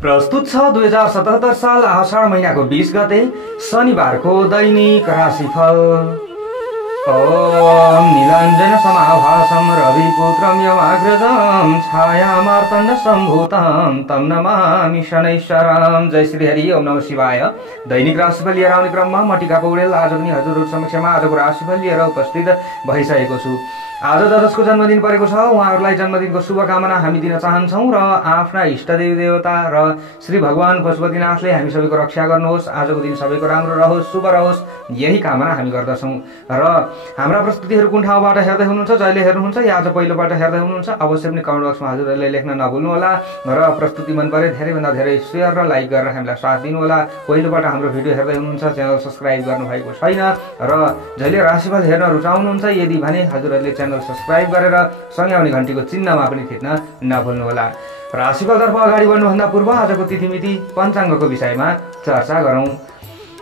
प्रस्तुत छ 2077 साल आषाढ महिनाको 20 गते शनिबारको दैनिक राशिफल। ओम नीलाञ्जन समाभासं रविपुत्रं यमाग्रजं छायामार्तण्ड सम्भूतं तं नमामि शनैश्वरं। जय श्री हरि। ओम नमः शिवाय। दैनिक राशिफल लिएर आउने क्रममा म टिका पौडेल आज पनि हजुरहरु समक्षमा आजको राशिफल लिएर उपस्थित भइसकेको छु। आज जसको जन्मदिन परेको छ उहाँहरूलाई जन्मदिनको शुभकामना हामी दिन चाहन्छौं र आफ्ना इष्टदेवी देवता र श्री भगवान पशुपतिनाथले हामी सबैको रक्षा गर्नुहोस्। आजको दिन सबैको राम्रो रहोस्, शुभ रहोस्, यही कामना हामी गर्दछौं। र हाम्रा प्रस्तुतिहरू कुन ठाउँबाट हेर्दै हुनुहुन्छ, जहिले हेर्नुहुन्छ या आज पहिलोपल्ट हेर्दै हुनुहुन्छ, अवश्य पनि कमेन्ट बक्समा हजुरहरूले लेख्न नभुल्नु होला र प्रस्तुति मन परे धेरै भन्दा धेरै शेयर र लाइक गरेर हामीलाई साथ दिनु होला। पहिलोपल्ट हाम्रो भिडियो हेर्दै हुनुहुन्छ, च्यानल सब्स्क्राइब गर्नु भएको छैन र जहिले राशिफल हेर्न रुचाउनुहुन्छ यदि भने हजुरहरूले च्यानल सब्स्क्राइब गरेर सँगै आउने घण्टीको चिन्हमा पनि थिच्न नभुल्नु होला। राशिफलतर्फ अगाडि बढ्नुभन्दा पूर्व आजको तिथिमिति पञ्चाङ्गको विषयमा चर्चा गरौं।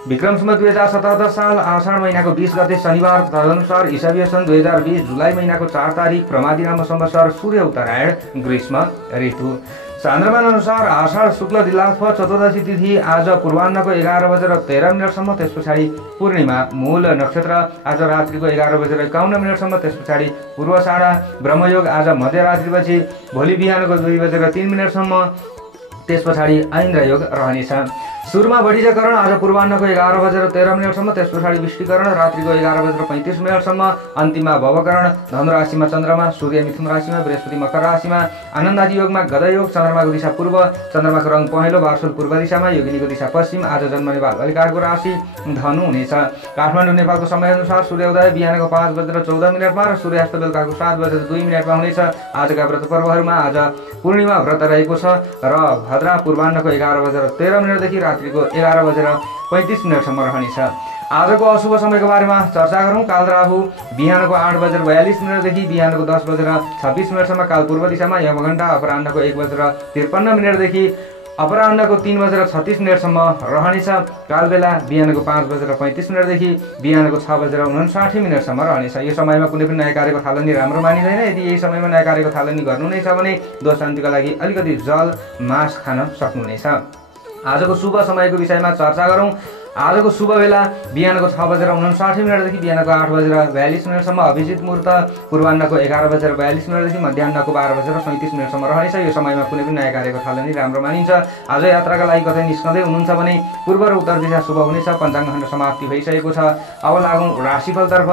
विक्रम सम्वत 2077 साल आषाढ महिनाको 20 गते शनिबार तदनुसार ईसवीय सन् 2020 जुलाई महिनाको 4 तारिक प्रमादिनाम संवत्सर सूर्य उत्तरायण ग्रीष्म ऋतु। चान्द्रमान अनुसार आषाढ शुक्ल दिलाथ चतुर्दशी तिथि आज पूर्वाह्नको 11:13 त्यस पछाडि पूर्णिमा। मूल नक्षत्र आज रात्रिको 11:51 त्यस पछाडि पूर्वाषाढा। ब्रह्मयोग आज मध्यरात्रिपछि भोलि बिहानको 2:03 त्यस पछाडि ऐन्द्र योग रहनेछ। सुरुमा बढीजाकरण आज पूर्वाह्नको 11:13 त्यस पछाडि विष्टिकरण रात्रिको 11:35 अन्तिममा भवकरण। धनु राशिमा चन्द्रमा, सूर्य मिथुन राशिमा, बृहस्पति मकर राशिमा। आनन्दादि योगमा गदयोग, चन्द्रमाको दिशा पूर्व, चन्द्रमाको रङ पहेँलो, वार्षुल पूर्व दिशामा, योगिनीको दिशा पश्चिम। आज जन्मने बालबालिकाको राशि धनु हुनेछ। काठमाडौँ नेपालको समयअनुसार सूर्योदय बिहानको 5:14 र सूर्यास्त बेलुकाको 7:02 हुनेछ। आजका व्रत पर्वहरूमा आज पूर्णिमा व्रत रहेको छ र भद्रा पूर्वाह्नको 11:13 देखि रात्रिको 11:35 रहनेछ। आजको अशुभ समयको बारेमा चर्चा गरौं। काल राहु बिहानको 8:42 देखि बिहानको 10:26 काल पूर्व दिशामा। यमघण्टा अपराह्नको 1:53 देखि अपराह्नको 3:36 रहनेछ। काल बेला बिहानको 5:35 देखि बिहानको 6:59 रहनेछ। यो समयमा कुनै पनि नयाँ कार्यको थालनी राम्रो मानिँदैन। यदि यही समयमा नयाँ कार्यको थालनी गर्नु नै छ भने दोष शान्तिका लागि अलिकति जल मास खान सक्नुहुनेछ। आजको शुभ समयको विषयमा चर्चा गरौं। आजको शुभ बेला बिहानको 6:59 देखि बिहानको 8:42 अभिजित मुहूर्त पूर्वाह्नको 11:42 देखि मध्याह्नको 12:37 रहनेछ। यो समयमा कुनै पनि नयाँ कार्यको थालनी राम्रो मानिन्छ। आज यात्राका लागि कतै निस्कँदै हुनुहुन्छ भने पूर्व र उत्तर दिशा शुभ हुनेछ। पञ्चाङ्ग खण्ड समाप्ति भइसकेको छ। अब लागौं राशिफलतर्फ।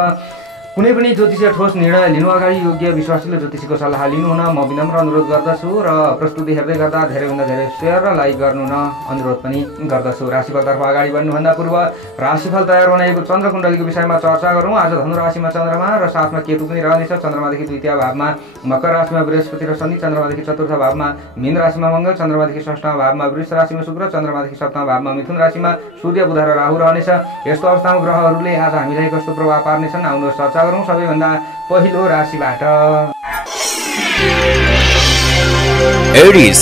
कुनै पनि ज्योतिषीय ठोस निर्णय लिनु अगाडि योग्य विश्वासिलो ज्योतिषीको सल्लाह लिनु हुन म विनम्र अनुरोध गर्दछु र प्रस्तुति हेर्दै गर्दा धेरैभन्दा धेरै शेयर र लाइक गर्नु न अनुरोध पनि गर्दछु। राशिफलतर्फ अगाडि बढ्नुभन्दा पूर्व राशिफल तयार बनाएको चन्द्र कुण्डलीको विषयमा चर्चा गरौँ। आज धनु राशिमा चन्द्रमा र साथमा केतु पनि रहनेछ। चन्द्रमादेखि द्वितीय भावमा मकर राशिमा बृहस्पति र शनि, चन्द्रमादेखि चतुर्थ भावमा मीन राशिमा मङ्गल, चन्द्रमादेखि षष्ठमा भावमा वृष राशिमा शुक्र, चन्द्रमादेखि सप्तमा भावमा मिथुन राशिमा सूर्य, बुध र राहु रहनेछ। यस्तो अवस्थामा ग्रहहरूले आज हामीलाई कस्तो प्रभाव पार्नेछन् आउनुहोस् चर्चा गरौँ। सबैभन्दा पहिलो राशिबाट एरिस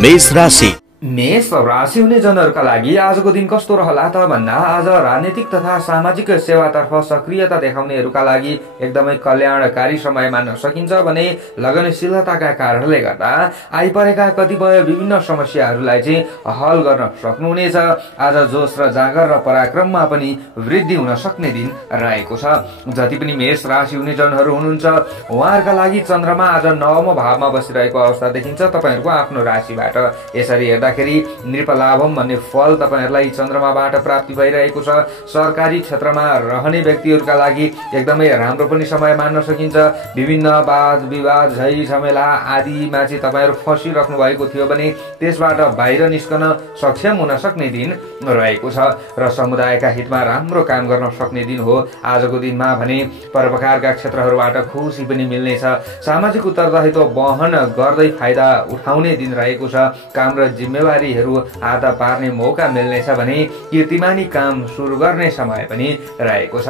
मेष राशि। मेष राशि हुने जनहरूका लागि आजको दिन कस्तो रहला त भन्दा आज राजनीतिक तथा सामाजिक सेवातर्फ सक्रियता देखाउनेहरूका लागि एकदमै कल्याणकारी समय मान्न सकिन्छ भने लगनशीलताका कारणले गर्दा आइपरेका कतिपय विभिन्न समस्याहरूलाई चाहिँ हल गर्न सक्नुहुनेछ। आज जोश र जाँगर र पराक्रममा पनि वृद्धि हुन सक्ने दिन रहेको छ। जति पनि मेष राशि हुने जनहरू हुनुहुन्छ उहाँहरूका लागि चन्द्रमा आज 9औं भावमा बसिरहेको अवस्था देखिन्छ तपाईहरूको आफ्नो राशिबाट। यसरी हेर्दा नृपलाभम भन्ने फल तपाईहरुलाई चन्द्रमाबाट प्राप्ति भइरहेको छ। सरकारी क्षेत्रमा रहने व्यक्तिहरूका लागि एकदमै राम्रो पनि समय मान्न सकिन्छ। विभिन्न वाद विवाद झै झमेला आदिमा चाहिँ तपाईहरु फसिराख्नु भएको थियो भने त्यसबाट बाहिर निस्कन सक्षम हुन सक्ने दिन रहेको छ र समुदायका हितमा राम्रो काम गर्न सक्ने दिन हो। आजको दिनमा भने परोपकारका क्षेत्रहरूबाट खुशी पनि मिल्नेछ। सामाजिक उत्तरदायित्व वहन गर्दै फाइदा उठाउने दिन रहेको छ। काम र जिम्मेवारीहरू आधा पार्ने मौका मिल्नेछ भने कीर्तिमानी काम सुरु गर्ने समय पनि रहेको छ।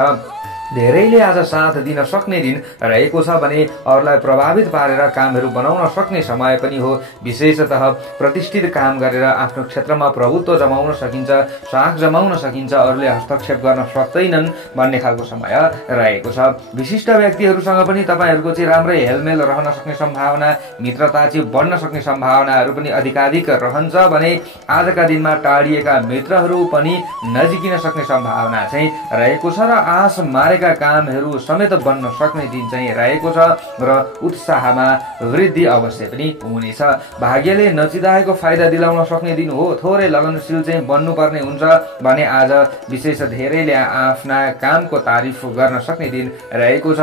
धेरैले आज साथ दिन सक्ने दिन रहेको छ भने अरूलाई प्रभावित पारेर कामहरू बनाउन सक्ने समय पनि हो। विशेषतः प्रतिष्ठित काम गरेर आफ्नो क्षेत्रमा प्रभुत्व जमाउन सकिन्छ, साख जमाउन सकिन्छ, अरूले हस्तक्षेप गर्न सक्दैनन् भन्ने खालको समय रहेको छ। विशिष्ट व्यक्तिहरूसँग पनि तपाईँहरूको चाहिँ राम्रै हेलमेल रहन सक्ने सम्भावना, मित्रता चाहिँ बढ्न सक्ने सम्भावनाहरू पनि अधिकाधिक रहन्छ भने आजका दिनमा टाढिएका मित्रहरू पनि नजिकिन सक्ने सम्भावना चाहिँ रहेको छ र आश मारेका कामहरू समेत बन्न सक्ने दिन चाहिँ रहेको छ र उत्साहमा वृद्धि अवश्य पनि हुनेछ। भाग्यले नचिताएको फाइदा दिलाउन सक्ने दिन हो। थोरै लगनशील चाहिँ बन्नुपर्ने हुन्छ भने आज विशेष धेरैले आफ्ना कामको तारिफ गर्न सक्ने दिन रहेको छ।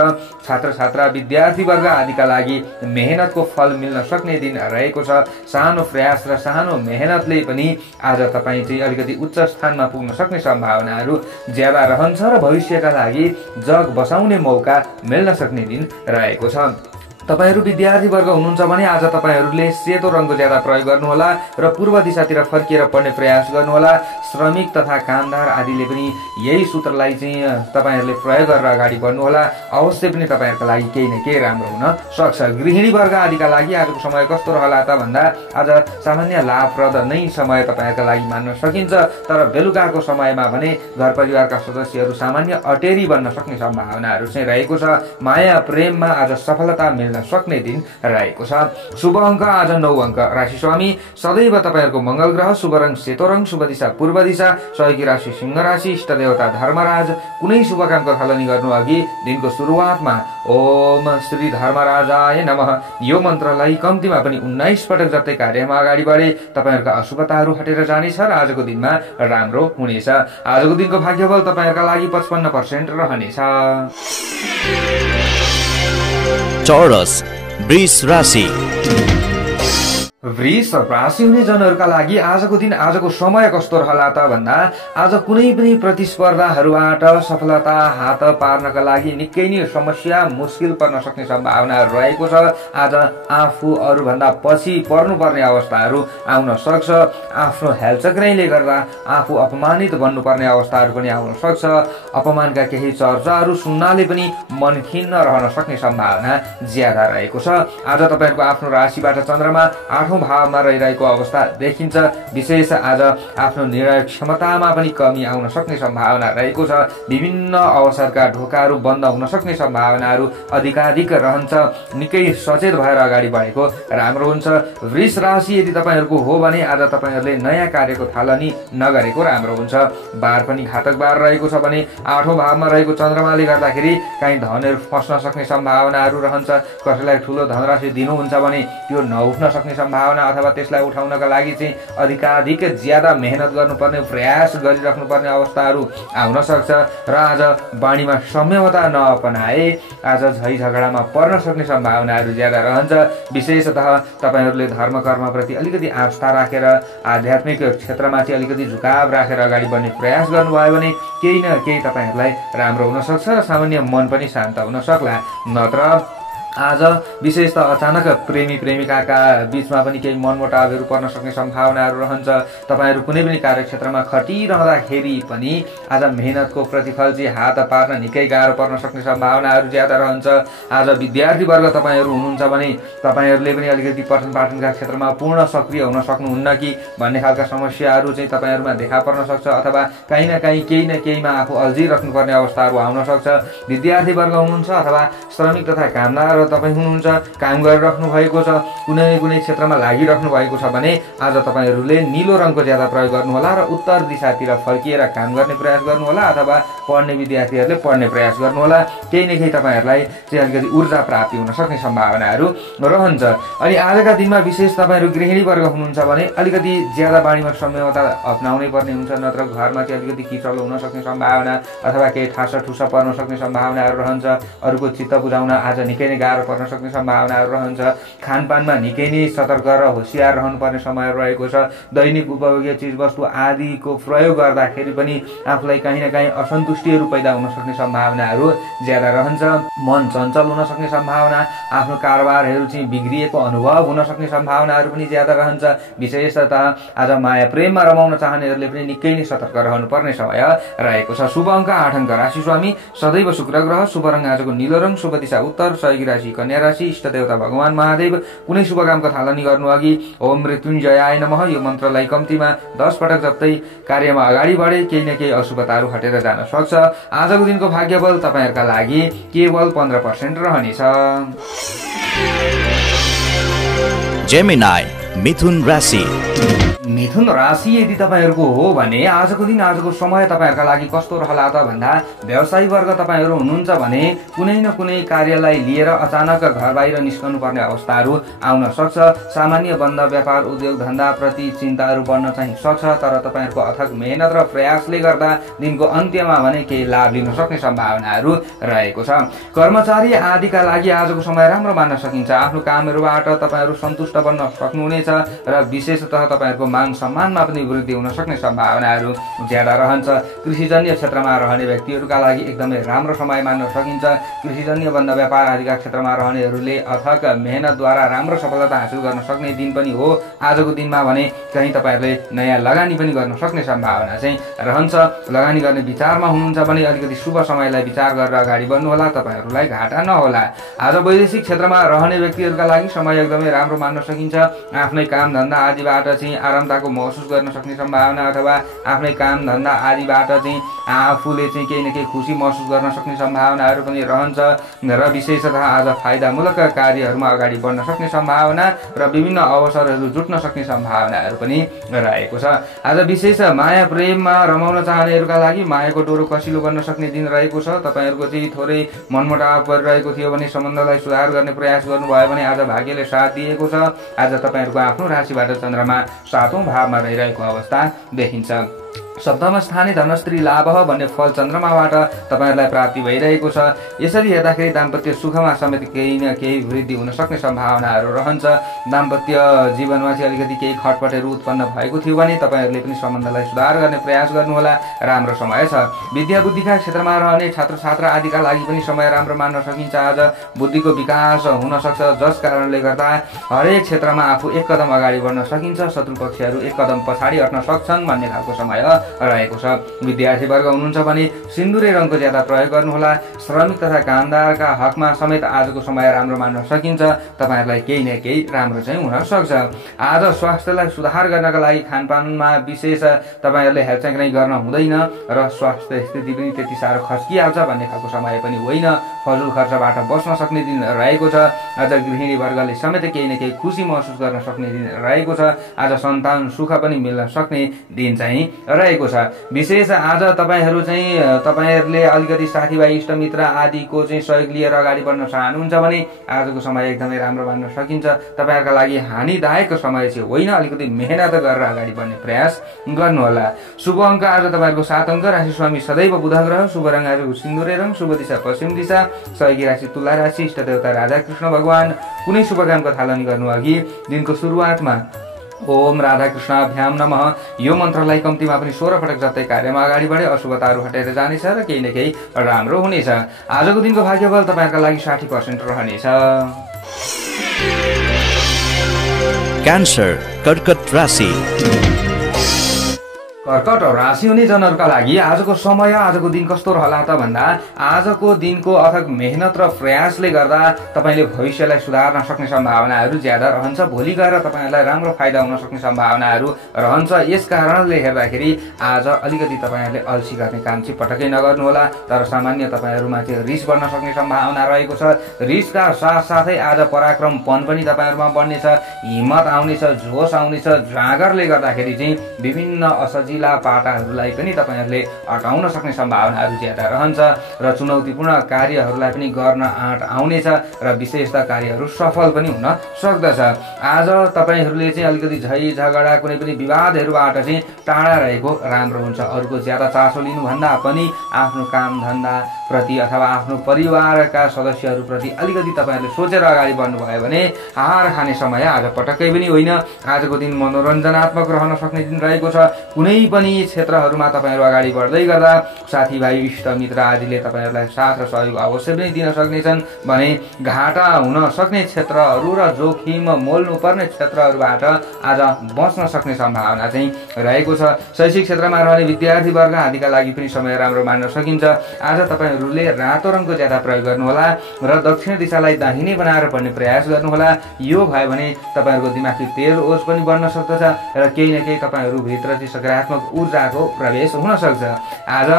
छात्र छात्रा विद्यार्थी वर्ग आदिका लागि मेहनतको फल मिल्न सक्ने दिन रहेको छ। सानो प्रयास र सानो मेहनतले पनि आज तपाईँ चाहिँ अलिकति उच्च स्थानमा पुग्न सक्ने सम्भावनाहरू ज्यादा रहन्छ र भविष्यका लागि जग बसाउने मौका मिल्न सक्ने दिन रहेको छ। तपाईहरू विद्यार्थी वर्ग हुनुहुन्छ भने आज तपाईहरूले सेतो रङको ज्यादा प्रयोग गर्नुहोला र पूर्व दिशातिर फर्किएर पढ्ने प्रयास गर्नुहोला। श्रमिक तथा कामदार आदिले पनि यही सूत्रलाई चाहिँ तपाईहरूले प्रयोग गरेर अगाडि बढ्नुहोला। अवश्य पनि तपाईहरूको लागि केही न केही राम्रो हुन सक्छ। गृहिणी वर्ग आदिका लागि आजको समय कस्तो रहला त भन्दा आज सामान्य लाभप्रद नै समय तपाईहरुका लागि मान्न सकिन्छ। तर बेलुकाको समयमा भने घर परिवारका सदस्यहरू सामान्य अटेरी बन्न सक्ने सम्भावनाहरू चाहिँ रहेको छ। माया प्रेममा आज सफलता सक्ने दिन रहेको छ। शुभ अङ्क आज 9 अङ्क। राशि स्वामी सदैव तपाईहरूको मंगल ग्रह, शुभ रङ सेतो रङ, शुभ दिशा पूर्व दिशा, सहयोगी राशि सिंह राशि, इष्ट देवता धर्मराज। कुनै शुभ कामको थालनी गर्नु अघि दिनको सुरुवातमा ओम श्री धर्मराजाय नमः यो मन्त्रलाई कम्तीमा पनि 19 पटक जस्तै कार्यमा अगाडि बढे तपाईहरुका अशुभताहरू हटेर जानेछ र आजको दिनमा राम्रो हुनेछ। आजको दिनको भाग्यबल तपाईहरुका लागि 55% रहनेछ। चौरस वृष राशि। वृष राशि हुने जनहरूका लागि आजको दिन, आजको समय कस्तो रहला त भन्दा आज कुनै पनि प्रतिस्पर्धाहरूबाट सफलता हात पार्नका लागि निकै नै समस्या मुस्किल पर्न सक्ने सम्भावना रहेको छ। आज आफू अरूभन्दा पछि पर्नुपर्ने अवस्थाहरू आउन सक्छ। आफ्नो हेलचक्राइले गर्दा आफू अपमानित बन्नुपर्ने अवस्थाहरू पनि आउन सक्छ। अपमानका केही चर्चाहरू सुन्नाले पनि मन खिन्न रहन सक्ने सम्भावना ज्यादा रहेको छ। आज तपाईहरुको आफ्नो राशिबाट चन्द्रमा 8औं भावमा रहिरहेको अवस्था देखिन्छ। विशेष आज आफ्नो निर्णय क्षमतामा पनि कमी आउन सक्ने सम्भावना रहेको छ। विभिन्न अवसरका ढोकाहरू बन्द हुन सक्ने सम्भावनाहरू अधिकाधिक रहन्छ। निकै सचेत भएर अगाडि बढेको राम्रो हुन्छ। वृष राशि यदि तपाईहरूको हो भने आज तपाईहरूले नयाँ कार्यको थालनी नगरेको राम्रो हुन्छ। बार पनि घातक बार रहेको छ भने 8औं भावमा रहेको चन्द्रमाले गर्दाखेरि कहीँ धनहरू फस्न सक्ने सम्भावनाहरू रहन्छ। कसैलाई ठुलो धनराशि दिनुहुन्छ भने त्यो नउठ्न सक्ने सम्भावना अथवा त्यसलाई उठाउनका लागि चाहिँ अधिकाधिक ज्यादा मेहनत गर्नुपर्ने, प्रयास गरिराख्नुपर्ने अवस्थाहरू आउन सक्छ। र आज बाणीमा संयमता नअपनाए आज झै झगडामा पर्न सक्ने सम्भावनाहरू ज्यादा रहन्छ। विशेषतः तपाईहरूले धर्म कर्मप्रति अलिकति आस्था राखेर आध्यात्मिक क्षेत्रमा चाहिँ अलिकति झुकाव राखेर अगाडि बढ्ने प्रयास गर्नुभयो भने केही न केही तपाईहरूलाई राम्रो हुन सक्छ र सामान्य मन पनि शान्त हुन सक्ला। नत्र आज विशेषतः अचानक प्रेमी प्रेमिकाका बीचमा पनि केही मनमुटावहरू पर्न सक्ने सम्भावनाहरू रहन्छ। तपाईहरू कुनै पनि कार्यक्षेत्रमा खटिरहँदाखेरि पनि आज मेहनतको प्रतिफल चाहिँ हात पार्न निकै गाह्रो पर्न सक्ने सम्भावनाहरू ज्यादा रहन्छ। आज विद्यार्थी वर्ग तपाईहरू हुनुहुन्छ भने तपाईहरूले पनि अलिकति पठन पाठनका क्षेत्रमा पूर्ण सक्रिय हुन सक्नुहुन्न कि भन्ने खालका समस्याहरू चाहिँ तपाईहरूमा देखा पर्न सक्छ। अथवा कहीँ न कहीँ केही न केहीमा आफू अल्झिराख्नुपर्ने अवस्थाहरू आउन सक्छ। विद्यार्थी वर्ग हुनुहुन्छ अथवा श्रमिक तथा कामदार तपाईँ हुनुहुन्छ, काम गरिराख्नु भएको छ, कुनै कुनै क्षेत्रमा लागिराख्नु भएको छ भने आज तपाईहरूले नीलो रङको ज्यादा प्रयोग गर्नुहोला र उत्तर दिशातिर फर्किएर काम गर्ने प्रयास गर्नुहोला। अथवा पढ्ने विद्यार्थीहरूले पढ्ने प्रयास गर्नुहोला। केही न केही तपाईँहरूलाई चाहिँ अलिकति ऊर्जा प्राप्ति हुन सक्ने सम्भावनाहरू रहन्छ। अनि आजका दिनमा विशेष तपाईँहरू गृहिणी वर्ग हुनुहुन्छ भने अलिकति ज्यादा बाणीमा संयमता अप्नाउनै पर्ने हुन्छ। नत्र घरमा चाहिँ अलिकति किचलो हुन सक्ने सम्भावना अथवा केही ठासा ठुसा पर्न सक्ने सम्भावनाहरू रहन्छ। अरूको चित्त बुझाउन आज निकै नै गाह्रो पर्न सक्ने सम्भावनाहरू रहन्छ। खानपानमा निकै नै सतर्क र होसियार रहनुपर्ने समय रहेको छ। दैनिक उपभोग्य चिजवस्तु आदिको प्रयोग गर्दाखेरि पनि आफूलाई कहीँ न कहीँ असन्तुष्टिहरू पैदा हुन सक्ने सम्भावनाहरू ज्यादा रहन्छ। मन चञ्चल हुन सक्ने सम्भावना, आफ्नो कारोबारहरू चाहिँ बिग्रिएको अनुभव हुन सक्ने सम्भावनाहरू पनि ज्यादा रहन्छ। विशेषतः आज माया प्रेममा रमाउन चाहनेहरूले पनि निकै नै सतर्क रहनुपर्ने समय रहेको छ। शुभ अङ्क 8 अङ्क राशि स्वामी सदैव शुक्र ग्रह। शुभ रङ आजको नीलो रङ। शुभ दिशा उत्तर। सहयोगी राशि कन्या राशि। इष्ट देवता भगवान महादेव। कुनै शुभ कामको थालनी गर्नु अघि ओम मृत्युञ्जयाय नमः यो मन्त्रलाई कम्तीमा 10 पटक जप्दै कार्यमा अगाडि बढे केही न केही अशुभताहरू हटेर जान सक्छ। आजको दिनको भाग्यबल तपाईहरुका लागि केवल 15% रहनेछ। जेमिनाई मिथुन राशि। मिथुन राशि यदि तपाईहरुको हो भने आजको दिन आजको समय तपाईहरुका लागि कस्तो रहला त भन्दा व्यवसायी वर्ग तपाईहरु हुनुहुन्छ भने कुनै न कुनै कार्यलाई लिएर अचानक घर बाहिर निस्कनु पर्ने अवस्थाहरू आउन सक्छ। सामान्य बन्द व्यापार उद्योग धन्दा प्रति चिन्ताहरू बढ्न चाहिँ सक्छ, तर तपाईहरुको अथक मेहनत र प्रयासले गर्दा दिनको अन्त्यमा भने केही लाभ लिन सक्ने सम्भावनाहरू रहेको छ। कर्मचारी आदिका लागि आजको समय राम्रो मान्न सकिन्छ। आफ्नो कामहरुबाट तपाईहरु सन्तुष्ट बन्न सक्नुहुनेछ र विशेषतः तपाईहरुको मान सम्मानमा पनि वृद्धि हुन सक्ने सम्भावनाहरू ज्यादा रहन्छ। कृषिजन्य क्षेत्रमा रहने व्यक्तिहरूका लागि एकदमै राम्रो समय मान्न सकिन्छ। कृषिजन्य बन्द व्यापार आदिका क्षेत्रमा रहनेहरूले अथक मेहनतद्वारा राम्रो सफलता हासिल गर्न सक्ने दिन पनि हो आजको दिनमा। भने कहीँ तपाईहरुले नयाँ लगानी पनि गर्न सक्ने सम्भावना चाहिँ रहन्छ। लगानी गर्ने विचारमा हुनुहुन्छ भने अलिकति शुभ समयलाई विचार गरेर अगाडि बढ्नुहोला, तपाईहरुलाई घाटा नहोला। आज वैदेशिक क्षेत्रमा रहने व्यक्तिहरूका लागि समय एकदमै राम्रो मान्न सकिन्छ। आफ्नै काम धन्दा आदिबाट चाहिँ आरामताको महसुस गर्न सक्ने सम्भावना अथवा आफ्नै काम धन्दा आदिबाट चाहिँ आफूले चाहिँ केही न केही खुसी महसुस गर्न सक्ने सम्भावनाहरू पनि रहन्छ र विशेषतः आज फाइदामूलक कार्यहरूमा अगाडि बढ्न सक्ने सम्भावना र विभिन्न अवसरहरू जुट्न सक्ने सम्भावनाहरू पनि रहेको छ। आज विशेष माया प्रेममा रमाउन चाहनेहरूका लागि मायाको डोरो कसिलो बन्न सक्ने दिन रहेको छ। तपाईहरुको चाहिँ थोरै मनमुटाव परिरहेको थियो भने सम्बन्धलाई सुधार गर्ने प्रयास गर्नुभयो भने आज भाग्यले साथ दिएको छ। आज तपाईहरुको आफ्नो राशिबाट चन्द्रमा 7औं भावमा रहिरहेको अवस्था देखिन्छ। सप्तम स्थाने धनस्त्री लाभ भन्ने फल चन्द्रमाबाट तपाईहरुलाई प्राप्ति भइरहेको छ। यसरी हेर्दाखेरि दाम्पत्य सुखमा समेत केही न केही वृद्धि हुन सक्ने सम्भावनाहरू रहन्छ। दाम्पत्य जीवनमा चाहिँ अलिकति केही खटपटहरू उत्पन्न भएको थियो भने तपाईहरुले पनि सम्बन्धलाई सुधार गर्ने प्रयास गर्नुहोला, राम्रो समय छ। विद्या बुद्धिका क्षेत्रमा रहने छात्र छात्रा आदिका लागि पनि समय राम्रो मान्न सकिन्छ। आज बुद्धिको विकास हुन सक्छ, जस कारणले गर्दा हरेक क्षेत्रमा आफू एक कदम अगाडि बढ्न सकिन्छ, शत्रु पक्षहरू एक कदम पछाडि हट्न सक्छन् भन्ने खालको समय रहेको छ। विद्यार्थी वर्ग हुनुहुन्छ भने सिन्दुरे रङको ज्यादा प्रयोग गर्नुहोला। श्रमिक तथा कामदारका हकमा समेत आजको समय राम्रो मान्न सकिन्छ। तपाईहरुलाई केही न केही राम्रो चाहिँ हुन सक्छ। आज स्वास्थ्यलाई सुधार गर्नका लागि खानपानमा विशेष तपाईहरुले हेरचाह नै गर्न हुँदैन र स्वास्थ्य स्थिति पनि त्यति साह्रो खस्किहाल्छ भन्ने खालको समय पनि होइन। फजुल खर्चबाट बच्न सक्ने दिन रहेको छ। आज गृहिणी वर्गले समेत केही न केही खुसी महसुस गर्न सक्ने दिन रहेको छ। आज सन्तान सुख पनि मिल्न सक्ने दिन चाहिँ रहेको छ। विशेष आज तपाईहरुले अलिकति साथीभाइ इष्टमित्र आदिको चाहिँ सहयोग लिएर अगाडि बढ्न चाहनुहुन्छ भने आजको समय एकदमै राम्रो मान्न सकिन्छ। तपाईहरुका लागि हानिदायक समय चाहिँ होइन, अलिकति मेहनत गरेर अगाडि बढ्ने प्रयास गर्नुहोला। शुभ अङ्क आज तपाईहरुको 7 अङ्क। राशि स्वामी सदैव बुध ग्रह। शुभ रङ आजको सिन्दुरे रङ। शुभ दिशा पश्चिम दिशा। सहयोगी राशि तुला राशि। इष्ट देवता राधा कृष्ण भगवान। कुनै शुभ कामको थालनी गर्नु अघि दिनको सुरुवातमा ओम राधा कृष्णाभ्याम नमः यो मन्त्रलाई कम्तीमा पनि 16 पटक जप्दै कार्यमा अगाडि बढे अशुभताहरू हटेर जानेछ र केही न केही राम्रो हुनेछ। आजको दिनको भाग्यबल तपाईहरुका लागि 60% रहनेछ। क्यान्सर कर्कट राशि। कर्कट राशि हुने जनहरूका लागि आजको समय आजको दिन कस्तो रहला त भन्दा आजको दिनको अथक मेहनत र प्रयासले गर्दा तपाईले भविष्यलाई सुधार्न सक्ने सम्भावनाहरू ज्यादा रहन्छ। भोलि गएर तपाईहरुलाई राम्रो फाइदा हुन सक्ने सम्भावनाहरू रहन्छ। यस कारणले हेर्दाखेरि आज अलिकति तपाईहरुले अल्छी गर्ने काम चाहिँ पटक्कै नगर्नुहोला, तर सामान्य तपाईहरुमा चाहिँ रिस बढ्न सक्ने सम्भावना रहेको छ। रिसका साथसाथै आज पराक्रमपन पनि तपाईहरुमा बढ्नेछ, हिम्मत आउनेछ, जोश आउनेछ। जागरले गर्दाखेरि चाहिँ विभिन्न असजिला पाटाहरूलाई पनि तपाईहरुले हटाउन सक्ने सम्भावनाहरू ज्यादा रहन्छ र चुनौतीपूर्ण कार्यहरूलाई पनि गर्न आँट आउनेछ र विशेषतः कार्यहरू सफल पनि हुन सक्दछ। आज तपाईहरुले चाहिँ अलिकति झै झगडा कुनै पनि विवादहरूबाट चाहिँ टाढा रहेको राम्रो हुन्छ। अरूको ज्यादा चासो लिनु भन्दा पनि आफ्नो काम धन्दा प्रति अथवा आफ्नो परिवारका सदस्यहरूप्रति अलिकति तपाईँहरूले सोचेर अगाडि बढ्नुभयो भने हार खाने समय आज पटक्कै पनि होइन। आजको दिन मनोरञ्जनात्मक रहन सक्ने दिन रहेको छ। कुनै पनि क्षेत्रहरूमा तपाईँहरू अगाडि बढ्दै गर्दा साथीभाइ इष्टमित्र आदिले तपाईँहरूलाई साथ र सहयोग अवश्य पनि दिन सक्नेछन् भने घाटा हुन सक्ने क्षेत्रहरू र जोखिम मोल्नु पर्ने क्षेत्रहरूबाट आज बच्न सक्ने सम्भावना चाहिँ रहेको छ। शैक्षिक क्षेत्रमा रहने विद्यार्थी वर्ग आदिका लागि पनि समय राम्रो मान्न सकिन्छ। आज तपाईँहरूले रातो रङको ज्यादा प्रयोग गर्नुहोला र दक्षिण दिशालाई दाहिने बनाएर पढ्ने प्रयास गर्नुहोला। यो भयो भने तपाईँहरूको दिमागी तेज ओज पनि बढ्न सक्दछ र केही न केही तपाईँहरूभित्र चाहिँ सकारात्मक ऊर्जाको प्रवेश हुन सक्छ। आज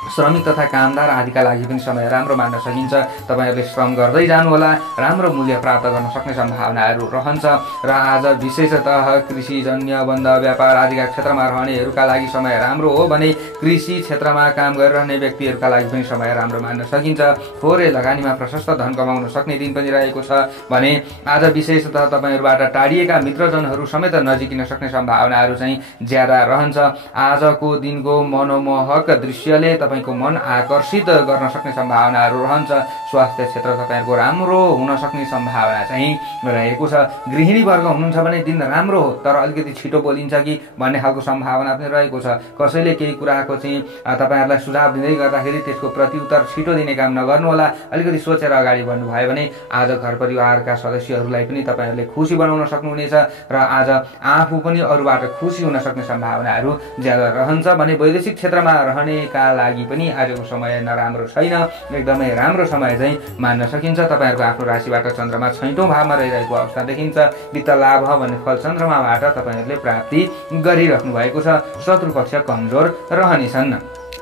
श्रमिक तथा कामदार आदिका लागि पनि समय राम्रो मान्न सकिन्छ। तपाईँहरूले श्रम गर्दै जानुहोला, राम्रो मूल्य प्राप्त गर्न सक्ने सम्भावनाहरू रहन्छ र आज विशेषतः कृषिजन्य बन्द व्यापार आदिका क्षेत्रमा रहनेहरूका लागि समय राम्रो हो भने कृषि क्षेत्रमा काम गरिरहने व्यक्तिहरूका लागि पनि समय राम्रो मान्न सकिन्छ। थोरै लगानीमा प्रशस्त धन कमाउन सक्ने दिन पनि रहेको छ भने आज विशेषतः तपाईँहरूबाट टाढिएका मित्रजनहरू समेत नजिकिन सक्ने सम्भावनाहरू चाहिँ ज्यादा रहन्छ। आजको दिनको मनमोहक दृश्यले तपाईँको मन आकर्षित गर्न सक्ने सम्भावनाहरू रहन्छ। स्वास्थ्य क्षेत्र तपाईँहरूको राम्रो हुन सक्ने सम्भावना चाहिँ रहेको छ। गृहिणी वर्ग हुनुहुन्छ भने दिन राम्रो हो तर अलिकति छिटो बोलिन्छ कि भन्ने खालको सम्भावना पनि रहेको छ। कसैले केही कुराको चाहिँ तपाईँहरूलाई सुझाव दिँदै गर्दाखेरि त्यसको प्रत्युत्तर छिटो दिने काम नगर्नुहोला। अलिकति सोचेर अगाडि बढ्नुभयो भने आज घर परिवारका सदस्यहरूलाई पनि तपाईँहरूले खुसी बनाउन सक्नुहुनेछ र आज आफू पनि अरूबाट खुसी हुन सक्ने सम्भावनाहरू ज्यादा रहन्छ भने वैदेशिक क्षेत्रमा रहनेका लागि पनि आजको समय नराम्रो छैन, एकदमै राम्रो समय चाहिँ मान्न सकिन्छ। तपाईँहरूको आफ्नो राशिबाट चन्द्रमा 6औं भावमा रहिरहेको अवस्था देखिन्छ। वित्त लाभ भन्ने फल चन्द्रमाबाट तपाईँहरूले प्राप्ति गरिराख्नु भएको छ। शत्रु पक्ष कमजोर रहनेछन्।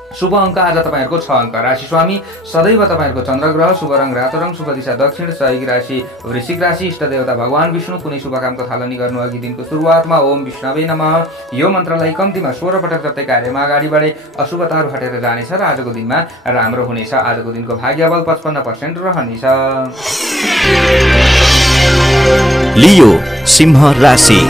शुभ अङ्क आज तपाईँहरूको 6 अङ्क। राशि स्वामी सदैव तपाईँहरूको चन्द्रग्रह, शुभ रङ रातो रङ, शुभ दिशा दक्षिण, सहयोगी राशि वृश्चिक राशि, इष्ट देवता भगवान विष्णु। कुनै शुभ कामको थालनी गर्नु अघि दिनको सुरुवातमा ओम विष्णवे नमः यो मन्त्रलाई कम्तीमा 16 पटक जस्तै कार्यमा अगाडि बढे अशुभताहरू हटेर जानेछ र आजको दिनमा राम्रो हुनेछ। आजको दिनको भाग्यबल 55% रहनेछ। लियो सिंह राशि।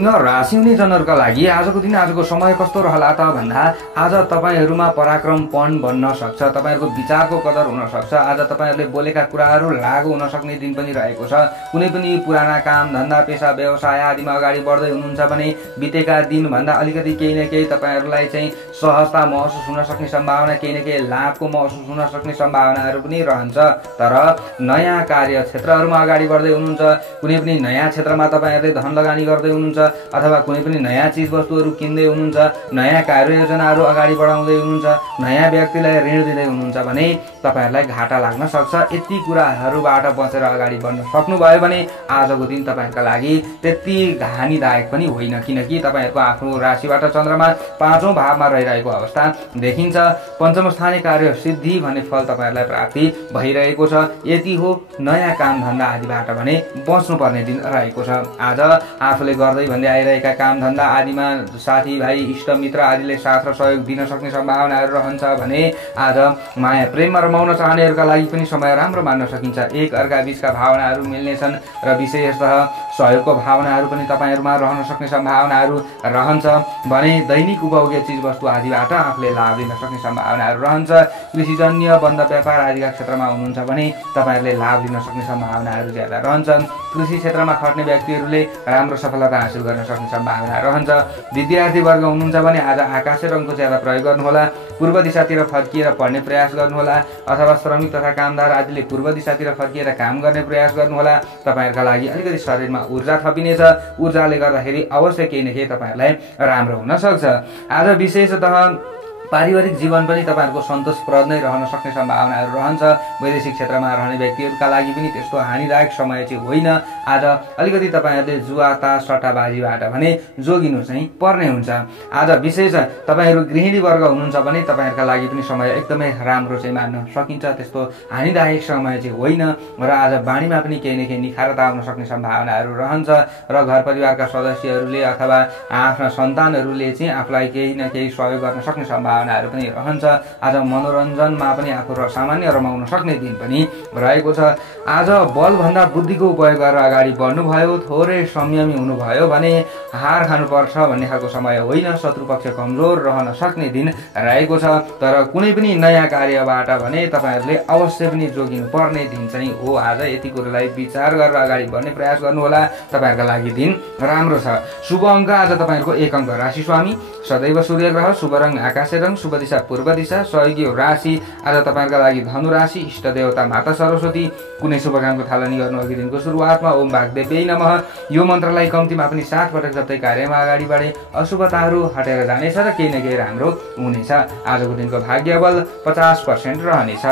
राशि हुने जनहरूका लागि आजको दिन आजको समय कस्तो रहला त भन्दा आज तपाईँहरूमा पराक्रमपन बन्न सक्छ। तपाईँहरूको विचारको कदर हुन सक्छ। आज तपाईँहरूले बोलेका कुराहरू लागू हुन सक्ने दिन पनि रहेको छ। कुनै पनि पुराना काम धन्दा पेसा व्यवसाय आदिमा अगाडि बढ्दै हुनुहुन्छ भने बितेका दिनभन्दा अलिकति केही न केही तपाईँहरूलाई चाहिँ सहजता महसुस हुन सक्ने सम्भावना, केही न केही लाभको महसुस हुन सक्ने सम्भावनाहरू पनि रहन्छ। तर नयाँ कार्य क्षेत्रहरूमा अगाडि बढ्दै हुनुहुन्छ, कुनै पनि नयाँ क्षेत्रमा तपाईँहरूले धन लगानी गर्दै हुनुहुन्छ अथवा कुनै पनि नयाँ चिज वस्तुहरू किन्दै हुनुहुन्छ, नयाँ कार्ययोजनाहरू अगाडि बढाउँदै हुनुहुन्छ, नयाँ व्यक्तिलाई ऋण दिँदै हुनुहुन्छ भने तपाईँहरूलाई घाटा लाग्न सक्छ। यति कुराहरूबाट बचेर अगाडि बढ्न सक्नुभयो भने आजको दिन तपाईँहरूका लागि त्यति हानिदायक पनि होइन, किनकि तपाईँहरूको आफ्नो राशिबाट चन्द्रमा 5औं भावमा रहिरहेको अवस्था देखिन्छ। पञ्चम स्थानीय कार्य सिद्धि भन्ने फल तपाईँहरूलाई प्राप्ति भइरहेको छ। यति हो नयाँ काम धन्दा आदिबाट भने बच्नुपर्ने दिन रहेको छ। आज आफूले गर्दै भन्दै आइरहेका काम धन्दा आदिमा साथीभाइ इष्टमित्र आदिले साथ र सहयोग दिन सक्ने सम्भावनाहरू रहन्छ भने आज माया प्रेममा रमाउन चाहनेहरूका लागि पनि समय राम्रो मान्न सकिन्छ। एक अर्का बीचका भावनाहरू मिल्नेछन् र विशेषतः सहयोगको भावनाहरू पनि तपाईँहरूमा रहन सक्ने सम्भावनाहरू रहन्छ भने दैनिक उपभोग्य चिज वस्तु आदिबाट आफूले लाभ लिन सक्ने सम्भावनाहरू रहन्छ। कृषिजन्य बन्द व्यापार आदिका क्षेत्रमा हुनुहुन्छ भने तपाईँहरूले लाभ लिन सक्ने सम्भावनाहरू ज्यादा रहन्छन्। कृषि क्षेत्रमा खट्ने व्यक्तिहरूले राम्रो सफलता हासिल गर्न सक्ने सम्भावना रहन्छ। विद्यार्थी वर्ग हुनुहुन्छ भने आज आकाशे रङको ज्यादा प्रयोग गर्नुहोला। पूर्व दिशातिर फर्किएर पढ्ने प्रयास गर्नुहोला अथवा श्रमिक तथा कामदार आदिले पूर्व दिशातिर फर्किएर काम गर्ने प्रयास गर्नुहोला। तपाईँहरूका लागि अलिकति शरीरमा ऊर्जा थपिनेछ। ऊर्जाले गर्दाखेरि अवश्य केही न केही तपाईँहरूलाई राम्रो हुन सक्छ। आज विशेषतः पारिवारिक जीवन पनि तपाईँहरूको सन्तोषप्रद नै रहन सक्ने सम्भावनाहरू रहन्छ। वैदेशिक क्षेत्रमा रहने व्यक्तिहरूका लागि पनि त्यस्तो हानिदायक समय चाहिँ होइन। आज अलिकति तपाईँहरूले जुवाता सट्टाबाजीबाट भने जोगिनु चाहिँ पर्ने हुन्छ। आज विशेष तपाईँहरू गृहिणी वर्ग हुनुहुन्छ भने तपाईँहरूका लागि पनि समय एकदमै राम्रो चाहिँ मान्न सकिन्छ। त्यस्तो हानिदायक समय चाहिँ होइन र आज बाणीमा पनि केही न केही निखारता आउन सक्ने सम्भावनाहरू रहन्छ र घर परिवारका सदस्यहरूले अथवा आफ्ना सन्तानहरूले चाहिँ आफूलाई केही न केही सहयोग गर्न सक्ने सम्भावना सम्भावनाहरू पनि रहन्छ। आज मनोरञ्जनमा पनि आफू सामान्य रमाउन सक्ने दिन पनि रहेको छ। आज बलभन्दा बुद्धिको उपयोग गरेर अगाडि बढ्नुभयो, थोरै संयमी हुनुभयो भने हार खानुपर्छ भन्ने खालको समय होइन। शत्रुपक्ष कमजोर रहन सक्ने दिन रहेको छ। तर कुनै पनि नयाँ कार्यबाट भने तपाईँहरूले अवश्य पनि जोगिनु पर्ने दिन चाहिँ हो आज। यति कुरोलाई विचार गरेर अगाडि बढ्ने प्रयास गर्नुहोला, तपाईँहरूका लागि दिन राम्रो छ। शुभ अङ्क आज तपाईँहरूको 1 अङ्क राशि स्वामी सदैव सूर्य ग्रह, शुभ रङ आकाशे रङ, शुभ दिशा पूर्व दिशा, सहयोगी राशि आज तपाईँहरूका लागि धनु राशि, इष्ट देवता माता सरस्वती। कुनै शुभ कामको थालनी गर्नु अघि दिनको सुरुवातमा ओम वाग्देव्यै नमः यो मन्त्रलाई कम्तीमा पनि 7 पटक जप्दै कार्यमा अगाडि बढे अशुभताहरू हटेर जानेछ र केही न केही राम्रो हुनेछ। आजको दिनको भाग्य बल 50% रहनेछ।